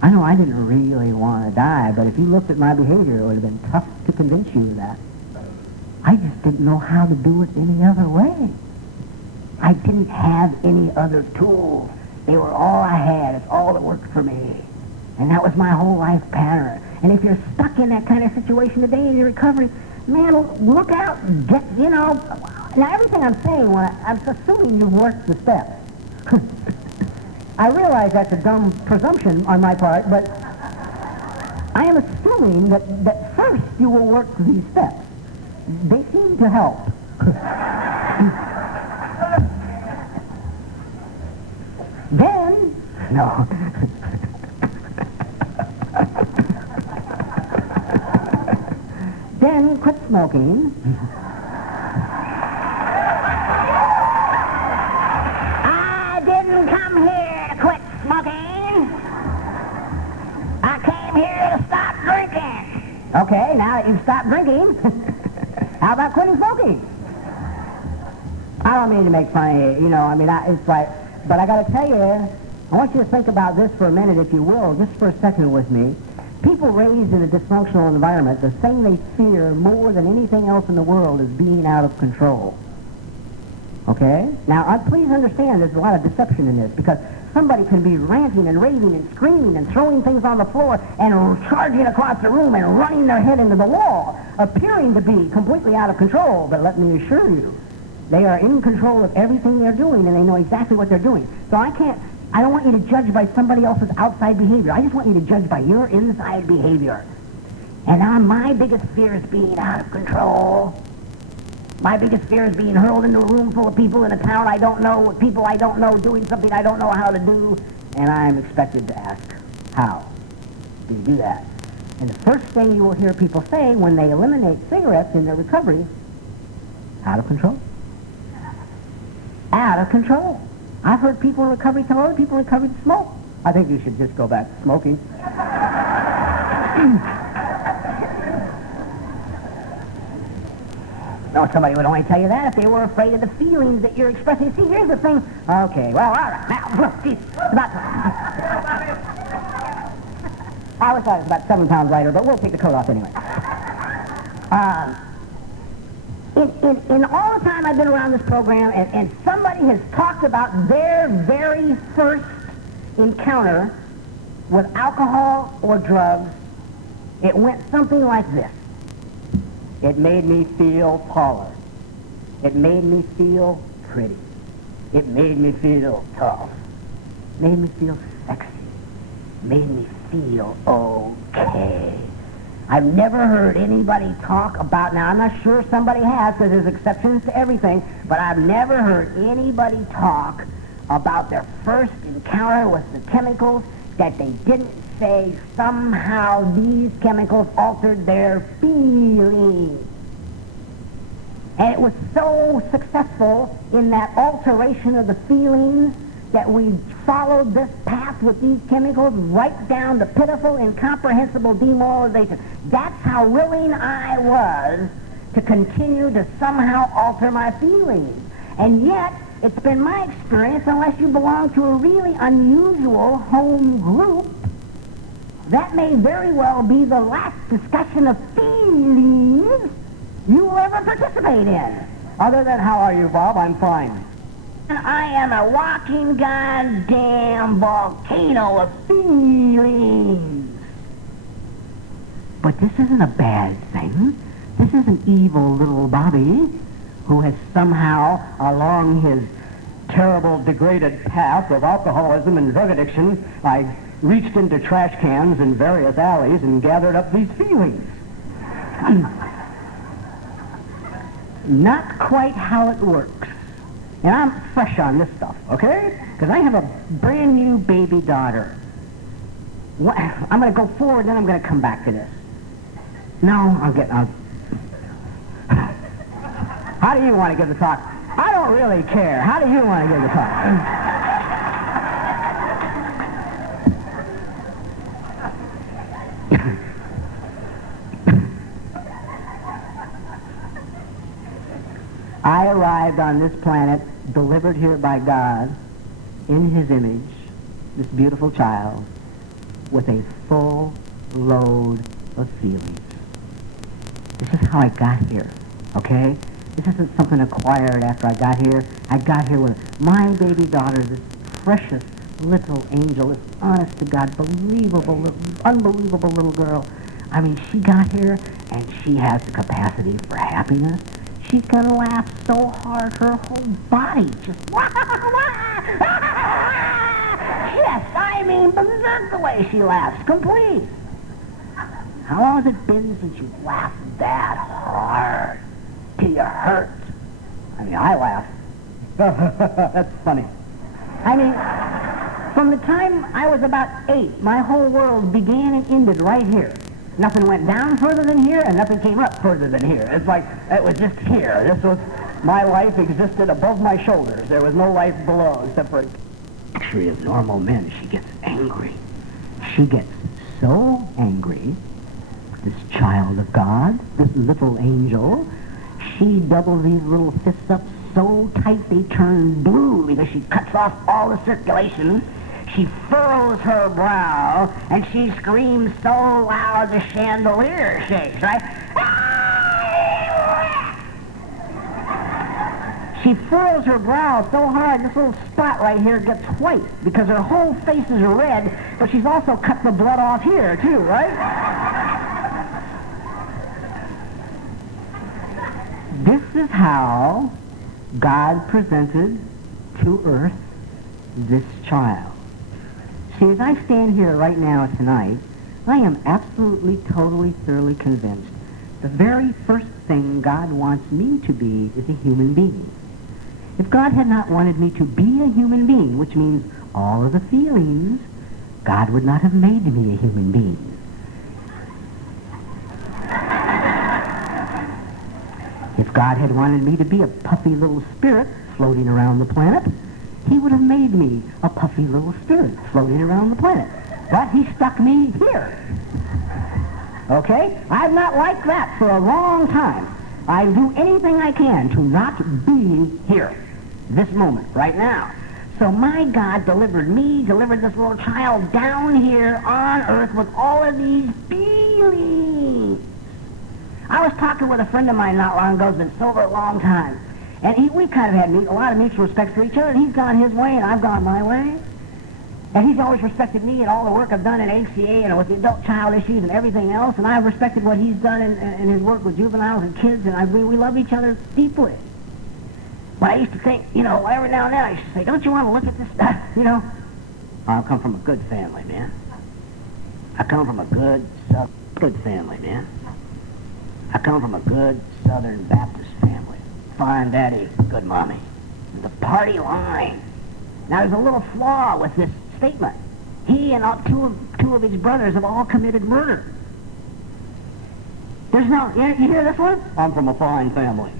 I know I didn't really want to die, but if you looked at my behavior, it would have been tough to convince you of that. I just didn't know how to do it any other way. I didn't have any other tools. They were all I had. It's all that worked for me. And that was my whole life pattern. And if you're stuck in that kind of situation today in your recovery, man, look out. Get, you know, now everything I'm saying, I'm assuming you've worked the steps. I realize that's a dumb presumption on my part, but I am assuming that first you will work these steps. They seem to help. Then, no. Then quit smoking. I didn't come here to quit smoking. I came here to stop drinking. Okay, now that you've stopped drinking, how about quitting smoking? I don't mean to make fun of you, you know, I mean, it's like, but I got to tell you, I want you to think about this for a minute, if you will, just for a second with me. People raised in a dysfunctional environment, the thing they fear more than anything else in the world is being out of control. Okay? Now, please understand there's a lot of deception in this, because somebody can be ranting and raving and screaming and throwing things on the floor and charging across the room and running their head into the wall, appearing to be completely out of control, but let me assure you, they are in control of everything they're doing, and they know exactly what they're doing. So I don't want you to judge by somebody else's outside behavior. I just want you to judge by your inside behavior. And now my biggest fear is being out of control. My biggest fear is being hurled into a room full of people in a town I don't know, with people I don't know, doing something I don't know how to do, and I'm expected to ask, how do you do that? And the first thing you will hear people say when they eliminate cigarettes in their recovery, out of control. Out of control. I've heard people in recovery tell other people in recovery to smoke. I think you should just go back to smoking. No, somebody would only tell you that if they were afraid of the feelings that you're expressing. See, here's the thing. Okay, well, all right. Now, look, geez, about I always thought it was about 7 pounds lighter, but we'll take the coat off anyway. In all the time I've been around this program, and somebody has talked about their very first encounter with alcohol or drugs, it went something like this. It made me feel taller. It made me feel pretty. It made me feel tough. It made me feel sexy. It made me feel okay. I've never heard anybody talk about, now I'm not sure somebody has, because there's exceptions to everything, but I've never heard anybody talk about their first encounter with the chemicals that they didn't say somehow these chemicals altered their feelings. And it was so successful in that alteration of the feelings that we followed this path with these chemicals right down to pitiful, incomprehensible demoralization. That's how willing I was to continue to somehow alter my feelings. And yet, it's been my experience, unless you belong to a really unusual home group, that may very well be the last discussion of feelings you will ever participate in. Other than, how are you, Bob? I'm fine. I am a walking goddamn volcano of feelings. But this isn't a bad thing. This is an evil little Bobby who has somehow, along his terrible, degraded path of alcoholism and drug addiction, I reached into trash cans in various alleys and gathered up these feelings. Not quite how it works. And I'm fresh on this stuff, okay? Because I have a brand new baby daughter. I'm going to go forward, then I'm going to come back to this. No, how do you want to give the talk? I don't really care. How do you want to give the talk? I arrived on this planet, delivered here by God, in his image, this beautiful child, with a full load of feelings. This is how I got here, okay? This isn't something acquired after I got here. I got here with my baby daughter, this precious little angel, this honest-to-God, unbelievable little girl. I mean, she got here, and she has the capacity for happiness. She can laugh so hard, her whole body just... Yes, I mean, berserk the way she laughs, complete. How long has it been since you've laughed that hard? Till you hurt? I mean, I laugh. That's funny. I mean, from the time I was about 8, my whole world began and ended right here. Nothing went down further than here, and nothing came up further than here. It's like, it was just here. This was, my life existed above my shoulders. There was no life below, except for... Actually, of normal men, she gets angry. She gets so angry, this child of God, this little angel, she doubles these little fists up so tight they turn blue because she cuts off all the circulation. She furrows her brow, and she screams so loud the chandelier shakes, right? She furrows her brow so hard, this little spot right here gets white, because her whole face is red, but she's also cut the blood off here, too, right? This is how God presented to earth this child. See, as I stand here right now tonight, I am absolutely, totally, thoroughly convinced the very first thing God wants me to be is a human being. If God had not wanted me to be a human being, which means all of the feelings, God would not have made me a human being. If God had wanted me to be a puffy little spirit floating around the planet, he would have made me a puffy little spirit floating around the planet. But he stuck me here. Okay? I'm not like that for a long time. I do anything I can to not be here, this moment, right now. So my God delivered this little child down here on earth with all of these feelings. I was talking with a friend of mine not long ago who's been sober a long time. And we kind of had a lot of mutual respect for each other, and he's gone his way, and I've gone my way. And he's always respected me and all the work I've done in ACA and with the adult child issues and everything else, and I've respected what he's done in his work with juveniles and kids, and we love each other deeply. But I used to think, every now and then I used to say, don't you want to look at this stuff, I come from a good family, man. I come from a good family, man. I come from a good Southern Baptist family. Fine daddy, good mommy. The party line. Now there's a little flaw with this statement. He and two of his brothers have all committed murder. You hear this one? I'm from a fine family.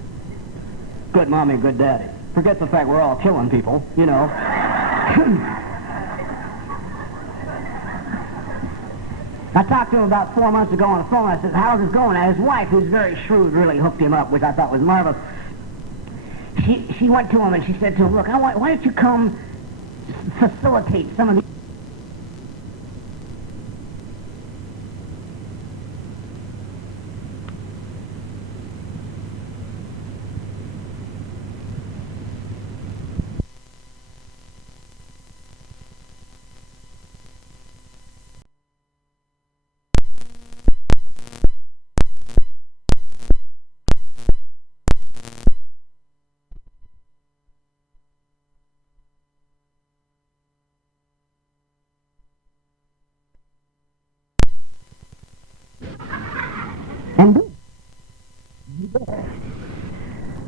Good mommy, good daddy. Forget the fact we're all killing people, I talked to him about 4 months ago on the phone. I said, how's it going? And his wife, who's very shrewd, really hooked him up, which I thought was marvelous. she went to him and she said to him, look, why don't you come facilitate some of these. And do.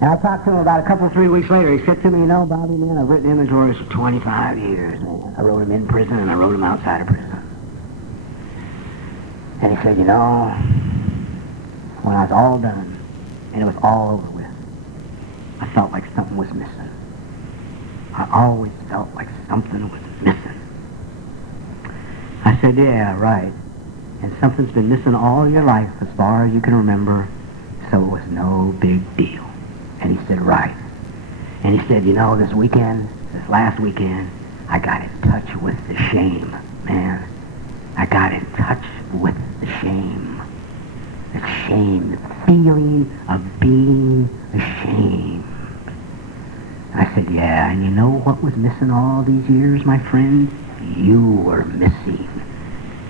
And I talked to him about a couple, 3 weeks later. He said to me, you know, Bobby, man, I've written inventories for 25 years, man. I wrote them in prison and I wrote them outside of prison. And he said, you know, when I was all done and it was all over with, I felt like something was missing. I always felt like something was missing. I said, yeah, right. And something's been missing all your life as far as you can remember, so it was no big deal. And he said, right. And he said, you know, this last weekend, I got in touch with the shame, man. I got in touch with the shame. The shame, the feeling of being ashamed. I said, yeah, and you know what was missing all these years, my friend? You were missing.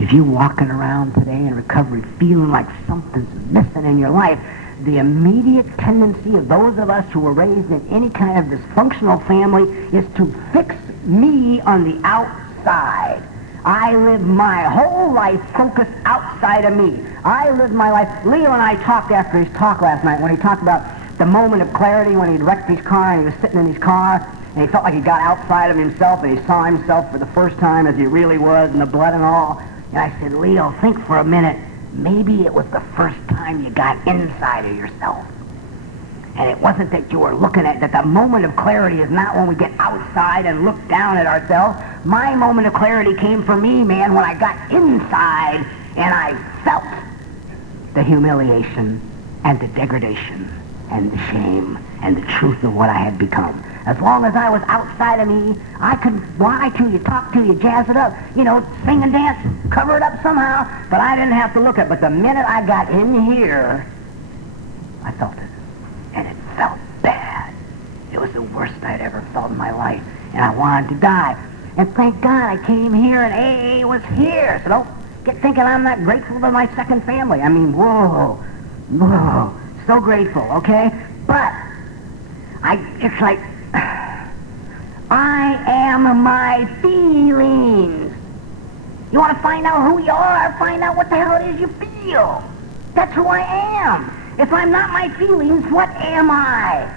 If you're walking around today in recovery feeling like something's missing in your life, the immediate tendency of those of us who were raised in any kind of dysfunctional family is to fix me on the outside. I lived my whole life focused outside of me. I lived my life. Leo and I talked after his talk last night when he talked about the moment of clarity when he'd wrecked his car and he was sitting in his car and he felt like he got outside of himself and he saw himself for the first time as he really was and the blood and all. And I said, Leo, think for a minute. Maybe it was the first time you got inside of yourself. And it wasn't that you were looking at, that the moment of clarity is not when we get outside and look down at ourselves. My moment of clarity came for me, man, when I got inside and I felt the humiliation and the degradation and the shame and the truth of what I had become. As long as I was outside of me, I could lie to you, talk to you, jazz it up, you know, sing and dance, cover it up somehow, but I didn't have to look at it. But the minute I got in here, I felt it. And it felt bad. It was the worst I'd ever felt in my life. And I wanted to die. And thank God I came here and AA was here. So don't get thinking I'm not grateful to my second family. I mean, whoa, so grateful, okay? But it's like, I am my feelings. You want to find out who you are? Find out what the hell it is you feel. That's who I am. If I'm not my feelings, what am I?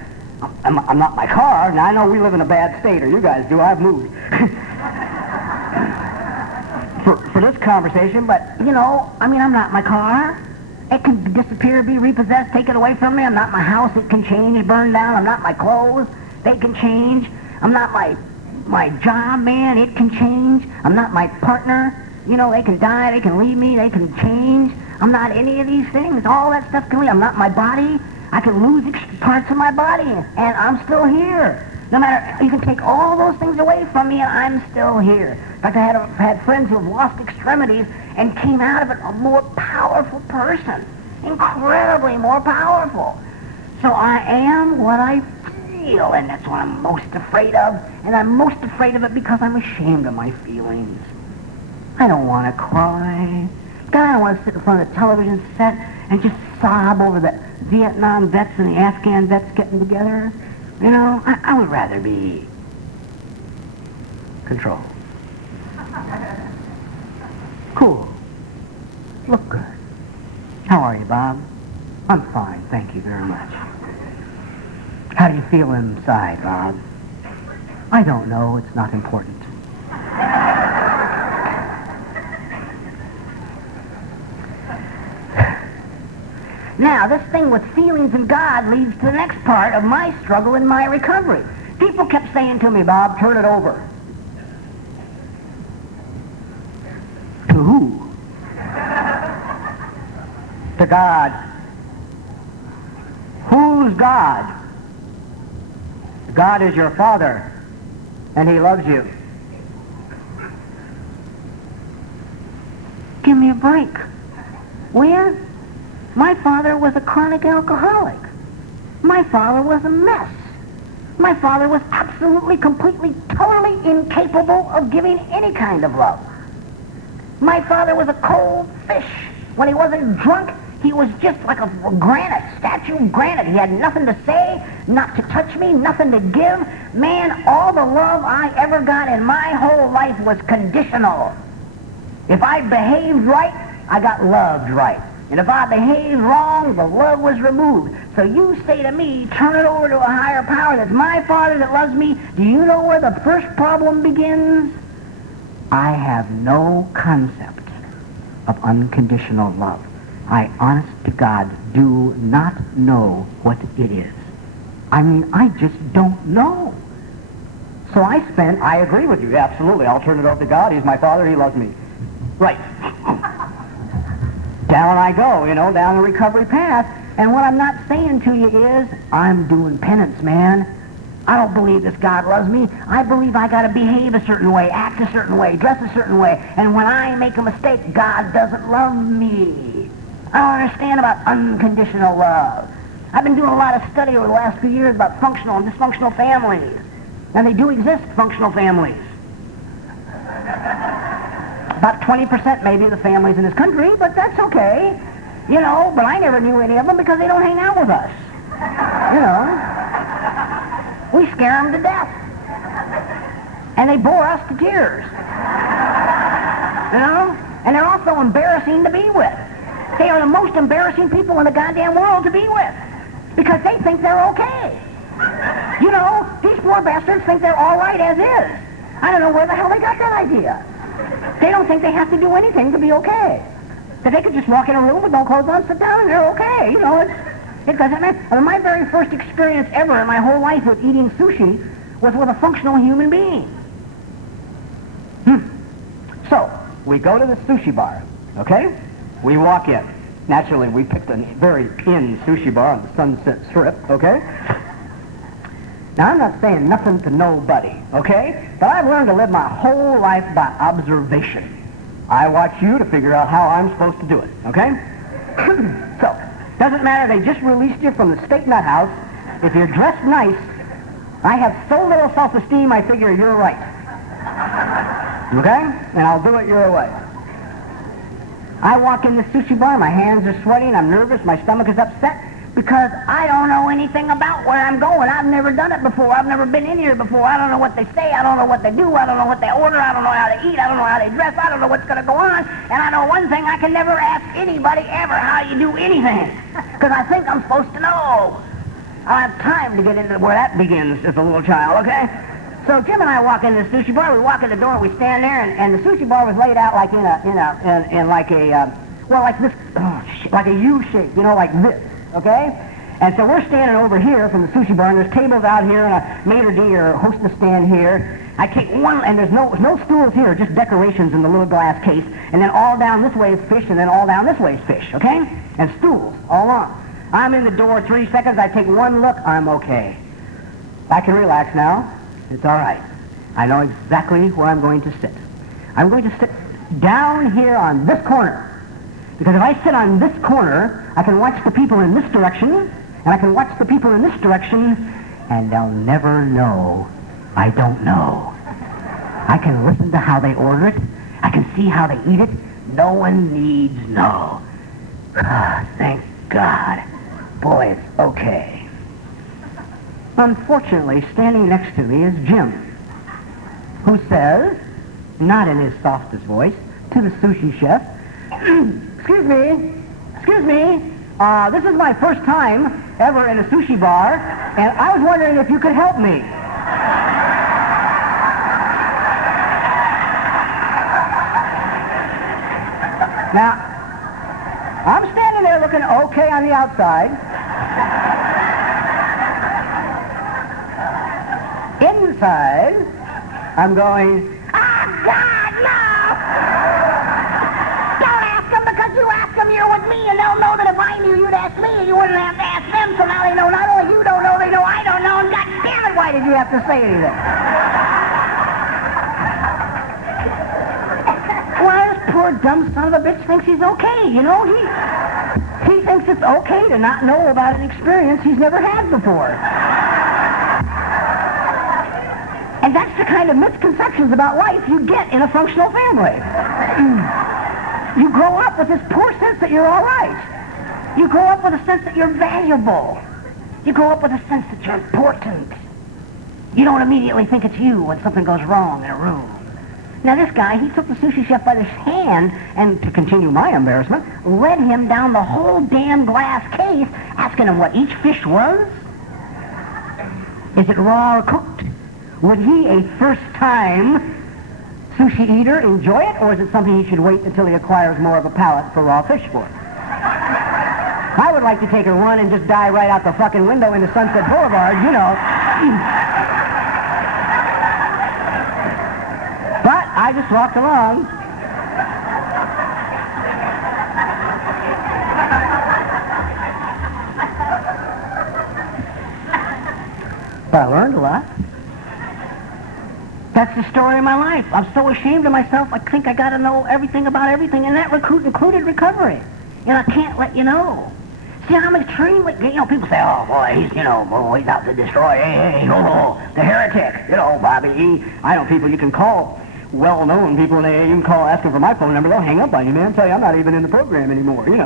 I'm not my car. Now, I know we live in a bad state, or you guys do. I've moved. for this conversation, but, you know, I mean, I'm not my car. It can disappear, be repossessed, taken away from me. I'm not my house. It can change, burn down. I'm not my clothes. They can change. I'm not my job, man. It can change. I'm not my partner. You know, they can die. They can leave me. They can change. I'm not any of these things. All that stuff can leave. I'm not my body. I can lose parts of my body, and I'm still here. No matter, you can take all those things away from me, and I'm still here. In fact, I had friends who have lost extremities and came out of it a more powerful person. Incredibly more powerful. So I am what I feel, and that's what I'm most afraid of. And I'm most afraid of it because I'm ashamed of my feelings. I don't want to cry. God, I don't want to sit in front of the television set and just sob over the Vietnam vets and the Afghan vets getting together. You know, I would rather be controlled. Cool. Look good. How are you, Bob? I'm fine, thank you very much. How do you feel inside, Bob? I don't know, it's not important. Now, this thing with feelings and God leads to the next part of my struggle in my recovery. People kept saying to me, Bob, turn it over. To who? To God. Who's God? God is your Father, and He loves you. Give me a break. Well, my father was a chronic alcoholic. My father was a mess. My father was absolutely, completely, totally incapable of giving any kind of love. My father was a cold fish. When he wasn't drunk, he was just like a granite, statue of granite. He had nothing to say, not to touch me, nothing to give. Man, all the love I ever got in my whole life was conditional. If I behaved right, I got loved right. And if I behaved wrong, the love was removed. So you say to me, turn it over to a higher power that's my Father that loves me. Do you know where the first problem begins? I have no concept of unconditional love. I, honest to God, do not know what it is. I mean, I just don't know. So I agree with you, absolutely. I'll turn it over to God. He's my Father. He loves me. Right. Down I go, down the recovery path. And what I'm not saying to you is, I'm doing penance, man. I don't believe this God loves me. I believe I got to behave a certain way, act a certain way, dress a certain way. And when I make a mistake, God doesn't love me. I don't understand about unconditional love. I've been doing a lot of study over the last few years about functional and dysfunctional families. And they do exist, functional families. About 20% maybe of the families in this country, but that's okay. But I never knew any of them because they don't hang out with us. We scare them to death. And they bore us to tears. And they're also embarrassing to be with. They are the most embarrassing people in the goddamn world to be with. Because they think they're okay. These poor bastards think they're all right as is. I don't know where the hell they got that idea. They don't think they have to do anything to be okay. That they could just walk in a room with no clothes on, sit down, and they're okay. It doesn't matter. My very first experience ever in my whole life with eating sushi was with a functional human being. So, we go to the sushi bar, okay? We walk in. Naturally, we picked a very in sushi bar on the Sunset Strip, okay? Now, I'm not saying nothing to nobody, okay? But I've learned to live my whole life by observation. I watch you to figure out how I'm supposed to do it, okay? So, doesn't matter, they just released you from the state nut house. If you're dressed nice, I have so little self-esteem, I figure you're right. Okay? And I'll do it your way. I walk in the sushi bar, my hands are sweating, I'm nervous, my stomach is upset, because I don't know anything about where I'm going. I've never done it before. I've never been in here before. I don't know what they say. I don't know what they do. I don't know what they order. I don't know how to eat. I don't know how they dress. I don't know what's going to go on. And I know one thing, I can never ask anybody ever how you do anything, because I think I'm supposed to know. I don't have time to get into where that begins as a little child, okay? So Jim and I walk in the sushi bar. We walk in the door. We stand there, and the sushi bar was laid out like in like a like this, like a U shape, like this. Okay? And so we're standing over here from the sushi bar, and there's tables out here, and a maitre d' or hostess stand here. I take one, and there's no stools here, just decorations in the little glass case, and then all down this way is fish, and then all down this way is fish, okay? And stools, all along. I'm in the door 3 seconds, I take one look, I'm okay. I can relax now. It's all right. I know exactly where I'm going to sit. I'm going to sit down here on this corner. Because if I sit on this corner, I can watch the people in this direction, and I can watch the people in this direction, and they'll never know I don't know. I can listen to how they order it. I can see how they eat it. No one needs know. Thank God. Boy, it's okay. Unfortunately, standing next to me is Jim, who says, not in his softest voice, to the sushi chef, excuse me, this is my first time ever in a sushi bar, and I was wondering if you could help me. Now, I'm standing there looking okay on the outside. Inside, I'm going, God, no! Don't ask them, because you ask them, you're with me, and they'll know that if I knew you'd ask me, and you wouldn't have to ask them, so now they know not only you don't know, they know I don't know, and God damn it, Why did you have to say anything? Well, this poor dumb son of a bitch thinks he's okay, you know? He thinks it's okay to not know about an experience he's never had before. And that's the kind of misconceptions about life you get in a functional family. You grow up with this poor sense that you're all right. You grow up with a sense that you're valuable. You grow up with a sense that you're important. You don't immediately think it's you when something goes wrong in a room. Now this guy, he took the sushi chef by the hand and, to continue my embarrassment, led him down the whole damn glass case, asking him what each fish was. Is it raw or cooked? Would he, a first-time sushi eater, enjoy it, or is it something he should wait until he acquires more of a palate for raw fish for? I would like to take a run and just die right out the fucking window into Sunset Boulevard, you know. But I just walked along. But I learned a lot. That's the story of my life. I'm so ashamed of myself, I think I gotta know everything about everything, and that included recovery. And I can't let you know. See, I'm extremely, people say, oh boy, he's out to destroy, the heretic, Bobby. I know people you can call, well-known people, and they even call asking for my phone number, they'll hang up on you, man, tell you I'm not even in the program anymore, It's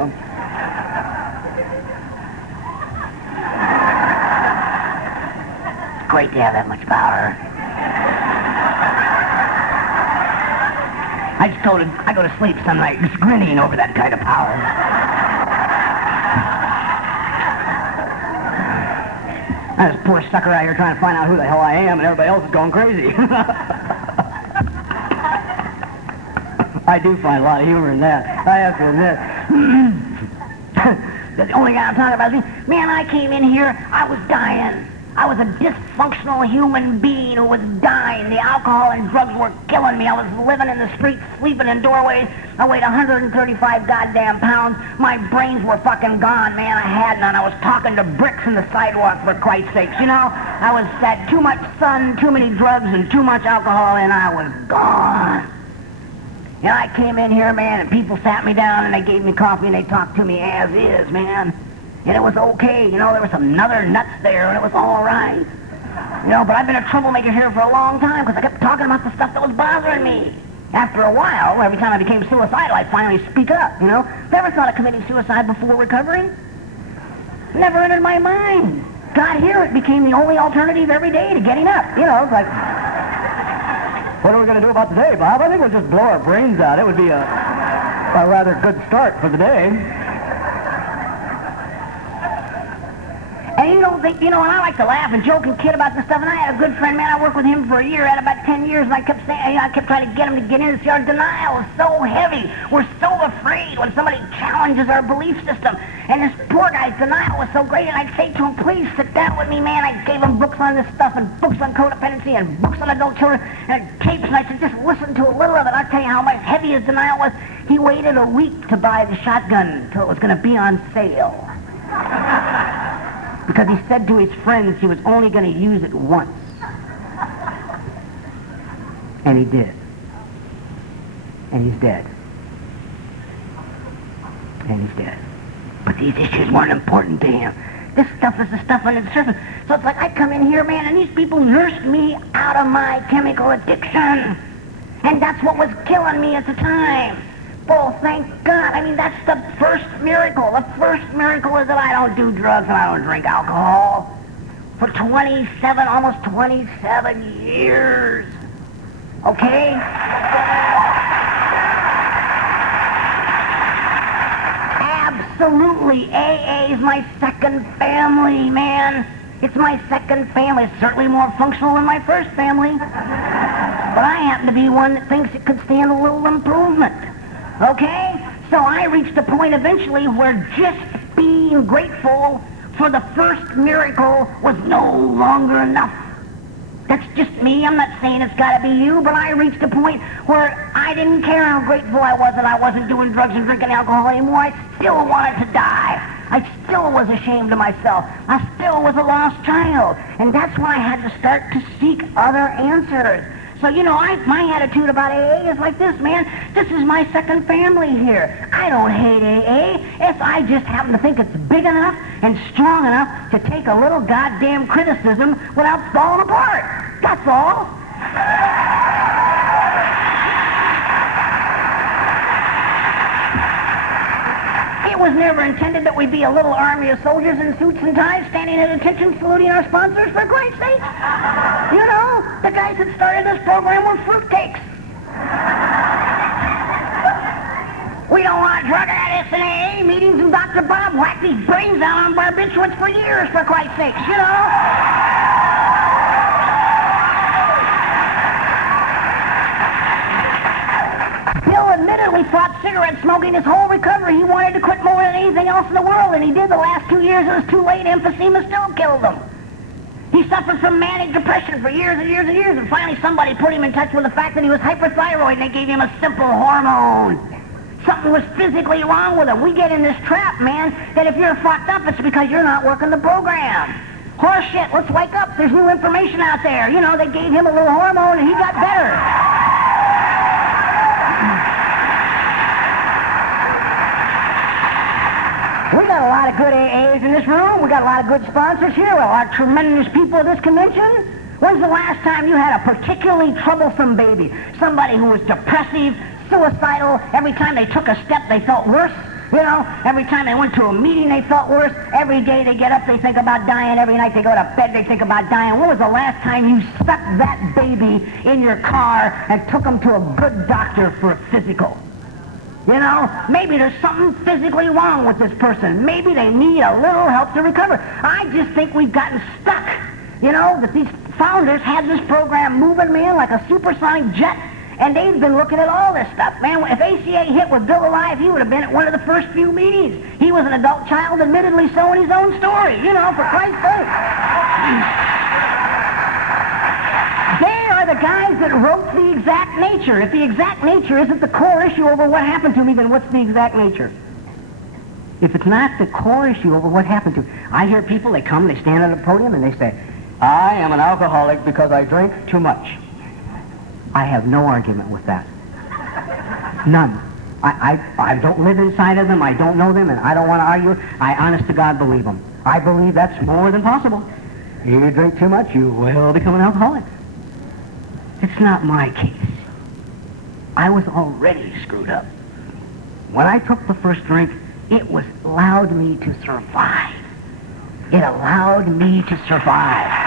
great to have that much power. I go to sleep some night just grinning over that kind of power. And this poor sucker out here trying to find out who the hell I am, and everybody else is going crazy. I do find a lot of humor in that, I have to admit. The only guy I'm talking about is me. Man, I came in here, I was dying. I was a dysfunctional human being who was dying. The alcohol and drugs were killing me. I was living in the streets, sleeping in doorways. I weighed 135 goddamn pounds. My brains were fucking gone, man. I had none. I was talking to bricks in the sidewalk, for Christ's sakes. I was had too much sun, too many drugs, and too much alcohol, and I was gone. And I came in here, man, and people sat me down, and they gave me coffee, and they talked to me as is, man. And it was okay, there were some other nuts there, and it was all right. But I've been a troublemaker here for a long time because I kept talking about the stuff that was bothering me. After a while, every time I became suicidal, I'd finally speak up, Never thought of committing suicide before recovery. Never entered my mind. Got here, it became the only alternative every day to getting up. It's like, what are we going to do about today, Bob? I think we'll just blow our brains out. It would be a rather good start for the day. And I like to laugh and joke and kid about this stuff, and I had a good friend, man, I worked with him for a year, had about 10 years, and I kept trying to get him to get in. See, our denial is so heavy. We're so afraid when somebody challenges our belief system. And this poor guy's denial was so great, and I'd say to him, please sit down with me, man. I gave him books on this stuff, and books on codependency, and books on adult children, and tapes, and I said, just listen to a little of it. I'll tell you how much heavy his denial was. He waited a week to buy the shotgun until it was going to be on sale. Because he said to his friends he was only going to use it once. And he did. And he's dead. And he's dead. But these issues weren't important to him. This stuff is the stuff under the surface. So it's like I come in here, man, and these people nursed me out of my chemical addiction. And that's what was killing me at the time. Oh, thank God. I mean, that's the first miracle. The first miracle is that I don't do drugs and I don't drink alcohol. For almost 27 years. Okay? Absolutely. AA is my second family, man. It's my second family. It's certainly more functional than my first family. But I happen to be one that thinks it could stand a little improvement. Okay? So I reached a point eventually where just being grateful for the first miracle was no longer enough. That's just me. I'm not saying it's got to be you, but I reached a point where I didn't care how grateful I was that I wasn't doing drugs and drinking alcohol anymore. I still wanted to die. I still was ashamed of myself. I still was a lost child. And that's why I had to start to seek other answers. So, my attitude about AA is like this, man. This is my second family here. I don't hate AA. If I just happen to think it's big enough and strong enough to take a little goddamn criticism without falling apart. That's all. It was never intended that we be a little army of soldiers in suits and ties standing at attention saluting our sponsors, for Christ's sake. The guys that started this program were fruitcakes. We don't want drug addicts in AA meetings, and Dr. Bob whacked his brains out on barbiturates for years, for Christ's sakes, Bill admittedly fought cigarette smoking his whole recovery. He wanted to quit more than anything else in the world, and he did. The last 2 years, it was too late. Emphysema still killed him. He suffered from manic depression for years and years and years, and finally somebody put him in touch with the fact that he was hyperthyroid, and they gave him a simple hormone. Something was physically wrong with him. We get in this trap, man, that if you're fucked up, it's because you're not working the program. Horse shit, let's wake up. There's new information out there. They gave him a little hormone, and he got better. We got a lot of good AAs in this room. We got a lot of good sponsors here. We got tremendous people at this convention. When's the last time you had a particularly troublesome baby? Somebody who was depressive, suicidal. Every time they took a step, they felt worse. Every time they went to a meeting, they felt worse. Every day they get up, they think about dying. Every night they go to bed, they think about dying. When was the last time you stuck that baby in your car and took him to a good doctor for a physical? Maybe there's something physically wrong with this person. Maybe they need a little help to recover. I just think we've gotten stuck. That these founders had this program moving, man, like a supersonic jet, and they've been looking at all this stuff, man. If ACA hit with Bill alive, he would have been at one of the first few meetings. He was an adult child, admittedly so, in his own story, for Christ's sake. They are the guys that wrote the exact nature. If the exact nature isn't the core issue over what happened to me, then what's the exact nature? If it's not the core issue over what happened to me. I hear people, they come, they stand at a podium, and they say, I am an alcoholic because I drink too much. I have no argument with that. None. I don't live inside of them, I don't know them, and I don't want to argue. I honest to God believe them. I believe that's more than possible. You drink too much, you will become an alcoholic. It's not my case. I was already screwed up. When I took the first drink, it allowed me to survive. It allowed me to survive.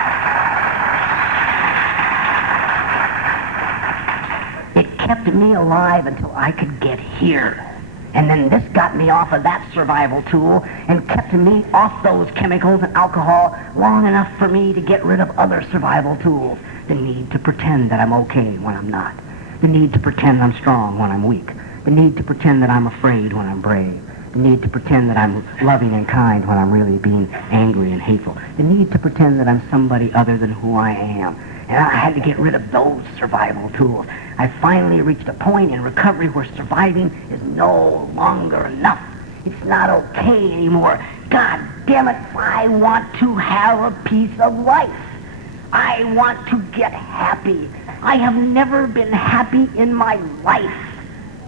It kept me alive until I could get here. And then this got me off of that survival tool and kept me off those chemicals and alcohol long enough for me to get rid of other survival tools. The need to pretend that I'm okay when I'm not. The need to pretend I'm strong when I'm weak. The need to pretend that I'm afraid when I'm brave. The need to pretend that I'm loving and kind when I'm really being angry and hateful. The need to pretend that I'm somebody other than who I am. And I had to get rid of those survival tools. I finally reached a point in recovery where surviving is no longer enough. It's not okay anymore. God damn it, I want to have a piece of life. I want to get happy. I have never been happy in my life.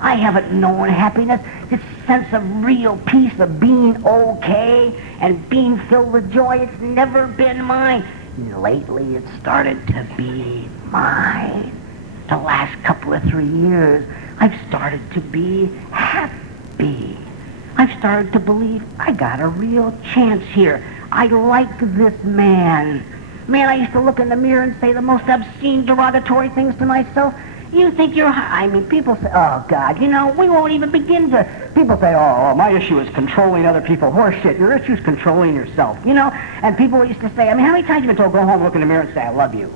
I haven't known happiness, this sense of real peace, of being okay and being filled with joy. It's never been mine. Lately, it started to be mine. The last couple of 3 years, I've started to be happy. I've started to believe I got a real chance here. I like this man. Man, I used to look in the mirror and say the most obscene, derogatory things to myself. You think you're high. I mean, people say, oh, God, we won't even begin to... People say, oh, my issue is controlling other people. Horse shit, your issue is controlling yourself, And people used to say, how many times have you been told, go home, look in the mirror and say, I love you?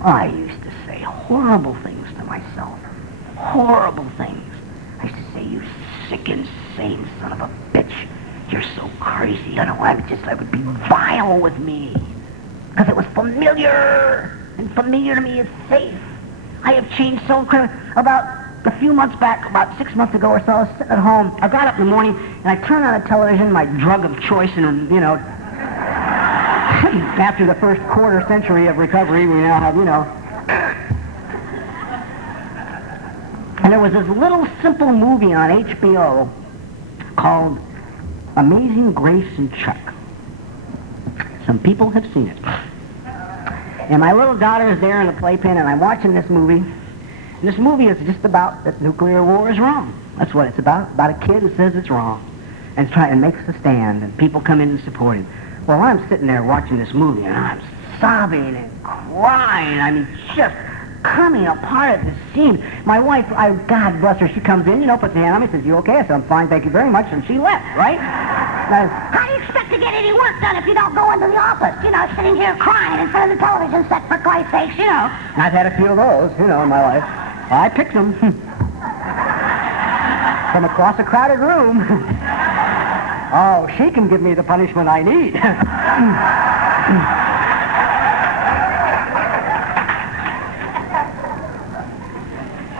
I used to say horrible things to myself. Horrible things. I used to say, you sick, insane son of a bitch. You're so crazy. I would be vile with me. Because it was familiar. And familiar to me is safe. I have changed so about a few months back, about 6 months ago or so, I was sitting at home. I got up in the morning, and I turned on the television, my drug of choice, and, you know, after the first quarter century of recovery, we now have, you know. And there was this little simple movie on HBO called Amazing Grace and Chuck. Some people have seen it. And my little daughter is there in the playpen, and I'm watching this movie. And this movie is just about that nuclear war is wrong. That's what it's about a kid who says it's wrong and makes a stand, and people come in and support him. Well, I'm sitting there watching this movie, and I'm sobbing and crying. I mean, just coming apart at this scene. My wife, God bless her, she comes in, you know, puts her hand on me, says, "You okay?" I said, "I'm fine, thank you very much," and she left, right? How do you expect to get any work done if you don't go into the office? You know, sitting here crying in front of the television set, for Christ's sakes, you know. I've had a few of those, you know, in my life. I picked them. From across a crowded room. Oh, she can give me the punishment I need.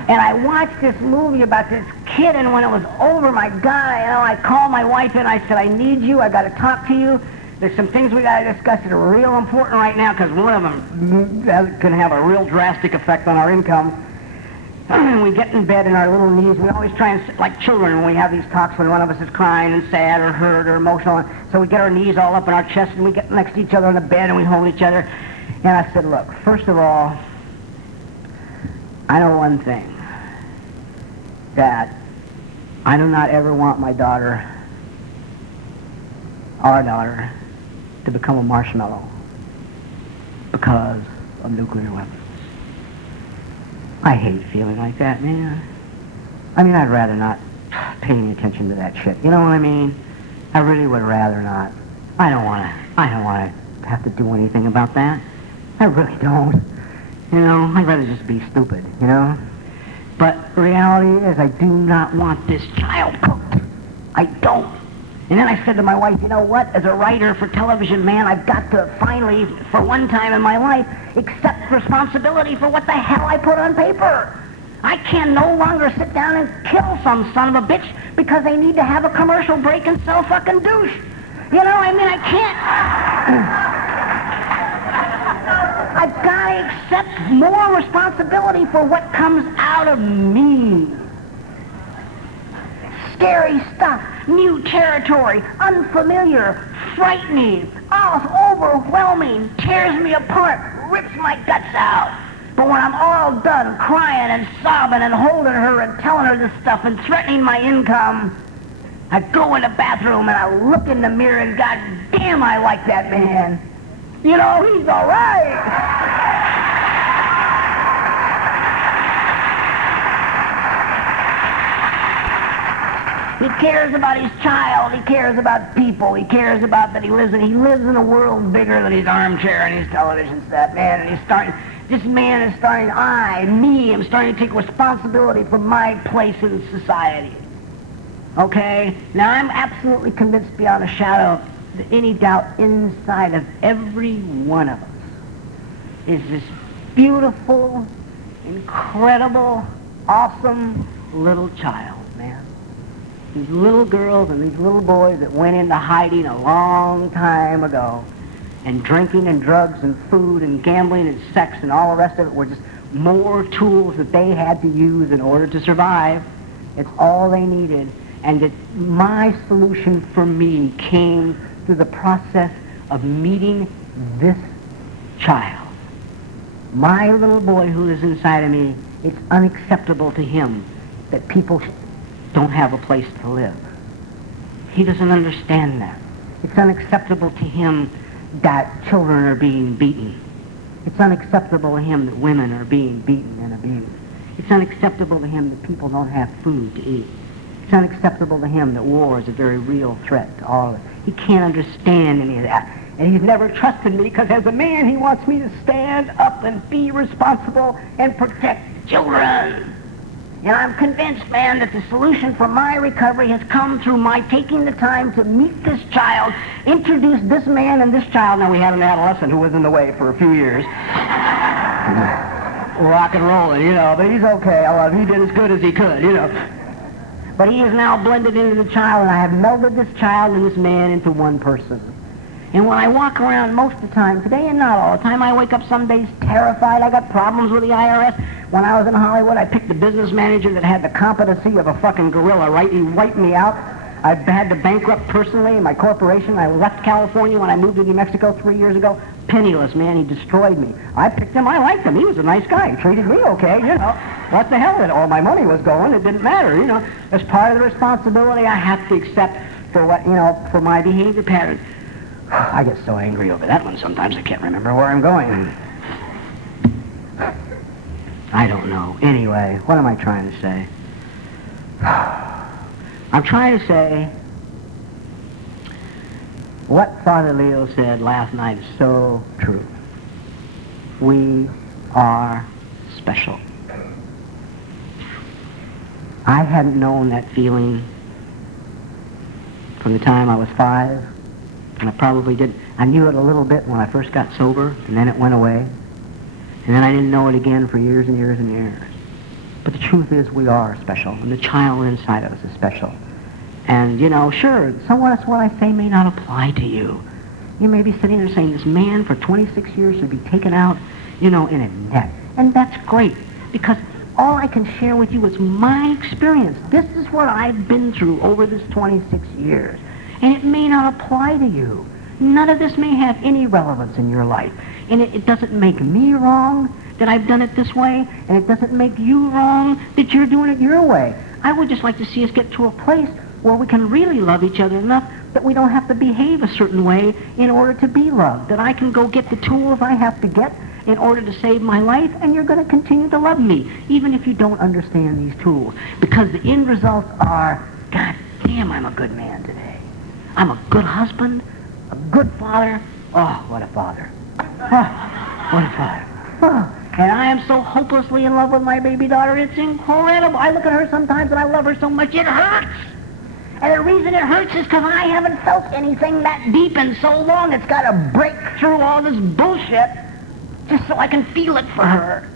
And I watched this movie about this kid, and when it was over, my God, you know, I called my wife in. I said, "I need you. I got to talk to you. There's some things we got to discuss that are real important right now, because one of them can have a real drastic effect on our income." We get in bed in our little knees. We always try and sit like children when we have these talks when one of us is crying and sad or hurt or emotional. So we get our knees all up in our chest, and we get next to each other on the bed, and we hold each other. And I said, "Look, first of all, I know one thing, that I do not ever want my daughter, our daughter, to become a marshmallow because of nuclear weapons. I hate feeling like that, man. I mean, I'd rather not pay any attention to that shit. You know what I mean? I really would rather not. I don't want to have to do anything about that. I really don't. You know, I'd rather just be stupid, you know? But reality is I do not want this child cooked. I don't. And then I said to my wife, you know what? As a writer for television, man, I've got to finally, for one time in my life, accept responsibility for what the hell I put on paper. I can no longer sit down and kill some son of a bitch because they need to have a commercial break and sell fucking douche. You know, I mean, I can't. I've got to accept more responsibility for what comes out of me. Scary stuff, new territory, unfamiliar, frightening, overwhelming, tears me apart, rips my guts out. But when I'm all done crying and sobbing and holding her and telling her this stuff and threatening my income, I go in the bathroom and I look in the mirror and God damn, I like that man. You know, he's all right. He cares about his child. He cares about people. He cares about that he lives in a world bigger than his armchair and his television set, man. And this man is starting, I'm starting to take responsibility for my place in society. Okay? Now, I'm absolutely convinced beyond a shadow of any doubt inside of every one of us is this beautiful, incredible, awesome little child, man. These little girls and these little boys that went into hiding a long time ago, and drinking and drugs and food and gambling and sex and all the rest of it were just more tools that they had to use in order to survive. It's all they needed. And that my solution for me came through the process of meeting this child. My little boy who is inside of me, it's unacceptable to him that people don't have a place to live. He doesn't understand that. It's unacceptable to him that children are being beaten. It's unacceptable to him that women are being beaten and abused. It's unacceptable to him that people don't have food to eat. It's unacceptable to him that war is a very real threat to all of it. He can't understand any of that. And he's never trusted me because as a man, he wants me to stand up and be responsible and protect children. And I'm convinced, man, that the solution for my recovery has come through my taking the time to meet this child, introduce this man and this child. Now, we had an adolescent who was in the way for a few years. rock and rolling, you know, but he's okay. Well, he did as good as he could, you know. But he is now blended into the child, and I have melded this child and this man into one person. And when I walk around most of the time, today and not all the time, I wake up some days terrified. I got problems with the IRS. When I was in Hollywood, I picked the business manager that had the competency of a fucking gorilla, right? He wiped me out. I had to bankrupt personally my corporation. I left California when I moved to New Mexico 3 years ago. Penniless, man. He destroyed me. I picked him. I liked him. He was a nice guy. He treated me okay, you know. What the hell? All my money was going. It didn't matter, you know. As part of the responsibility I have to accept for what, you know, for my behavior patterns. I get so angry over that one sometimes I can't remember where I'm going. I don't know. Anyway, what am I trying to say? I'm trying to say what Father Leo said last night is so true. We are special. I hadn't known that feeling from the time I was 5, and I probably didn't. I knew it a little bit when I first got sober, and then it went away. And then I didn't know it again for years and years and years. But the truth is we are special, and the child inside of us is special. And, you know, sure, some of what I say may not apply to you. You may be sitting there saying, this man for 26 years should be taken out, you know, in a net. And that's great, because all I can share with you is my experience. This is what I've been through over this 26 years. And it may not apply to you. None of this may have any relevance in your life. And it doesn't make me wrong that I've done it this way, and it doesn't make you wrong that you're doing it your way. I would just like to see us get to a place where we can really love each other enough that we don't have to behave a certain way in order to be loved. That I can go get the tools I have to get in order to save my life, and you're going to continue to love me, even if you don't understand these tools. Because the end results are, God damn, I'm a good man today. I'm a good husband, a good father. Oh, what a father. Oh, what a father. Oh, and I am so hopelessly in love with my baby daughter. It's incredible. I look at her sometimes and I love her so much it hurts. And the reason it hurts is because I haven't felt anything that deep in so long. It's got to break through all this bullshit just so I can feel it for her.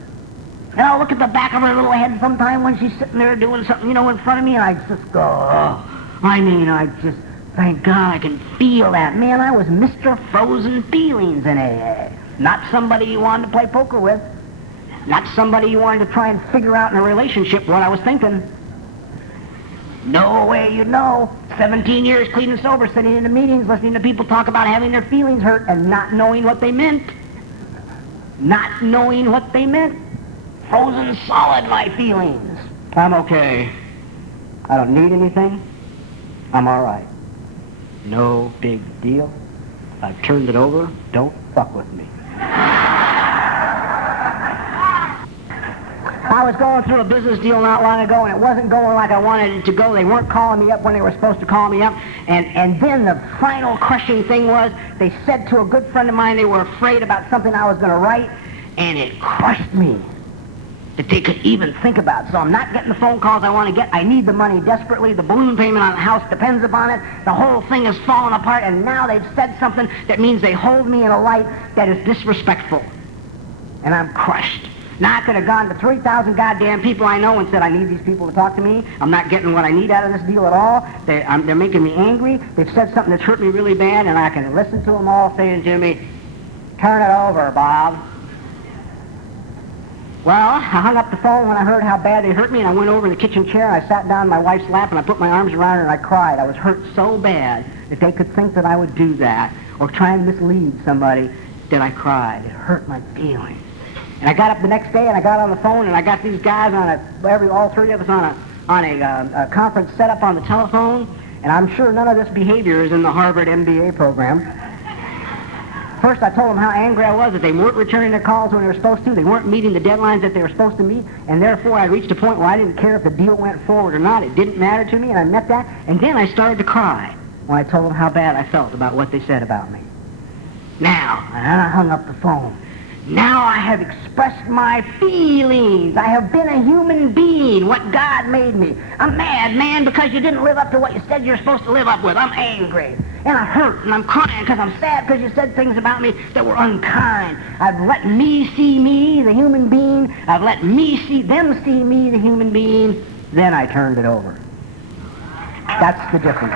And I'll look at the back of her little head sometime when she's sitting there doing something, you know, in front of me, and I just go, oh. I mean, I just, thank God I can feel that. Man, I was Mr. Frozen Feelings in AA. Not somebody you wanted to play poker with. Not somebody you wanted to try and figure out in a relationship what I was thinking. No way you'd know. 17 years clean and sober, sitting in the meetings, listening to people talk about having their feelings hurt and not knowing what they meant. Not knowing what they meant. Frozen solid, my feelings. I'm okay. I don't need anything. I'm all right. No big deal. I've turned it over. Don't fuck with me. I was going through a business deal not long ago, and it wasn't going like I wanted it to go. They weren't calling me up when they were supposed to call me up. And then the final crushing thing was, they said to a good friend of mine they were afraid about something I was going to write, and it crushed me that they could even think about. So I'm not getting the phone calls I want to get. I need the money desperately. The balloon payment on the house depends upon it. The whole thing is falling apart, and now they've said something that means they hold me in a light that is disrespectful. And I'm crushed. Now I could have gone to 3,000 goddamn people I know and said, I need these people to talk to me. I'm not getting what I need out of this deal at all. They're making me angry. They've said something that's hurt me really bad, and I can listen to them all saying to me, turn it over, Bob. Well, I hung up the phone when I heard how bad they hurt me, and I went over in the kitchen chair, and I sat down in my wife's lap, and I put my arms around her, and I cried. I was hurt so bad that they could think that I would do that or try and mislead somebody that I cried. It hurt my feelings. And I got up the next day, and I got on the phone, and I got these guys all three of us on a conference set up on the telephone, and I'm sure none of this behavior is in the Harvard MBA program. First, I told them how angry I was that they weren't returning their calls when they were supposed to. They weren't meeting the deadlines that they were supposed to meet, and therefore I reached a point where I didn't care if the deal went forward or not. It didn't matter to me, and I met that. And then I started to cry when I told them how bad I felt about what they said about me. Now, and then I hung up the phone. Now I have expressed my feelings. I have been a human being, what God made me. I'm mad, man, because you didn't live up to what you said you're supposed to live up with. I'm angry. And I hurt, and I'm crying because I'm sad because you said things about me that were unkind. I've let me see me, the human being. I've let them see me, the human being. Then I turned it over. That's the difference.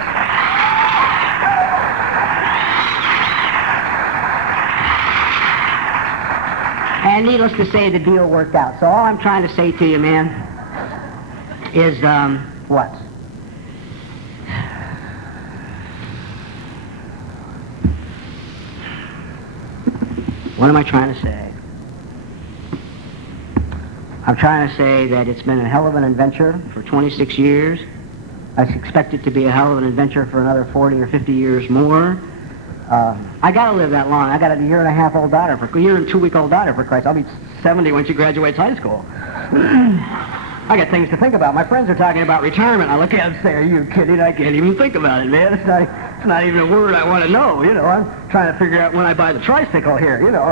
And needless to say, the deal worked out. So all I'm trying to say to you, man, is, what? What am I trying to say? I'm trying to say that it's been a hell of an adventure for 26 years. I expect it to be a hell of an adventure for another 40 or 50 years more. I gotta live that long. I got a year and 2-week-old daughter, for Christ. I'll be 70 when she graduates high school. I got things to think about. My friends are talking about retirement. I look at them and say, are you kidding? I can't even think about it, man. It's not even a word I want to know, you know. I'm trying to figure out when I buy the tricycle here, you know.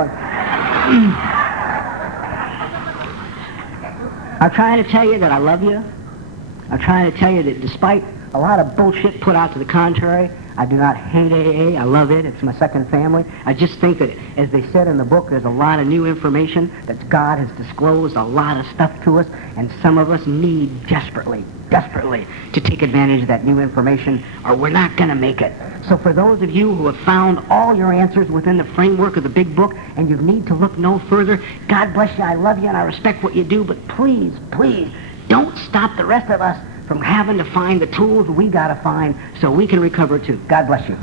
I'm trying to tell you that I love you. I'm trying to tell you that despite a lot of bullshit put out to the contrary, I do not hate AA. I love it. It's my second family. I just think that, as they said in the book, there's a lot of new information that God has disclosed, a lot of stuff to us, and some of us need desperately to take advantage of that new information, or we're not going to make it. So for those of you who have found all your answers within the framework of the big book, and you need to look no further, God bless you. I love you, and I respect what you do, but please, don't stop the rest of us from having to find the tools we got to find so we can recover too. God bless you.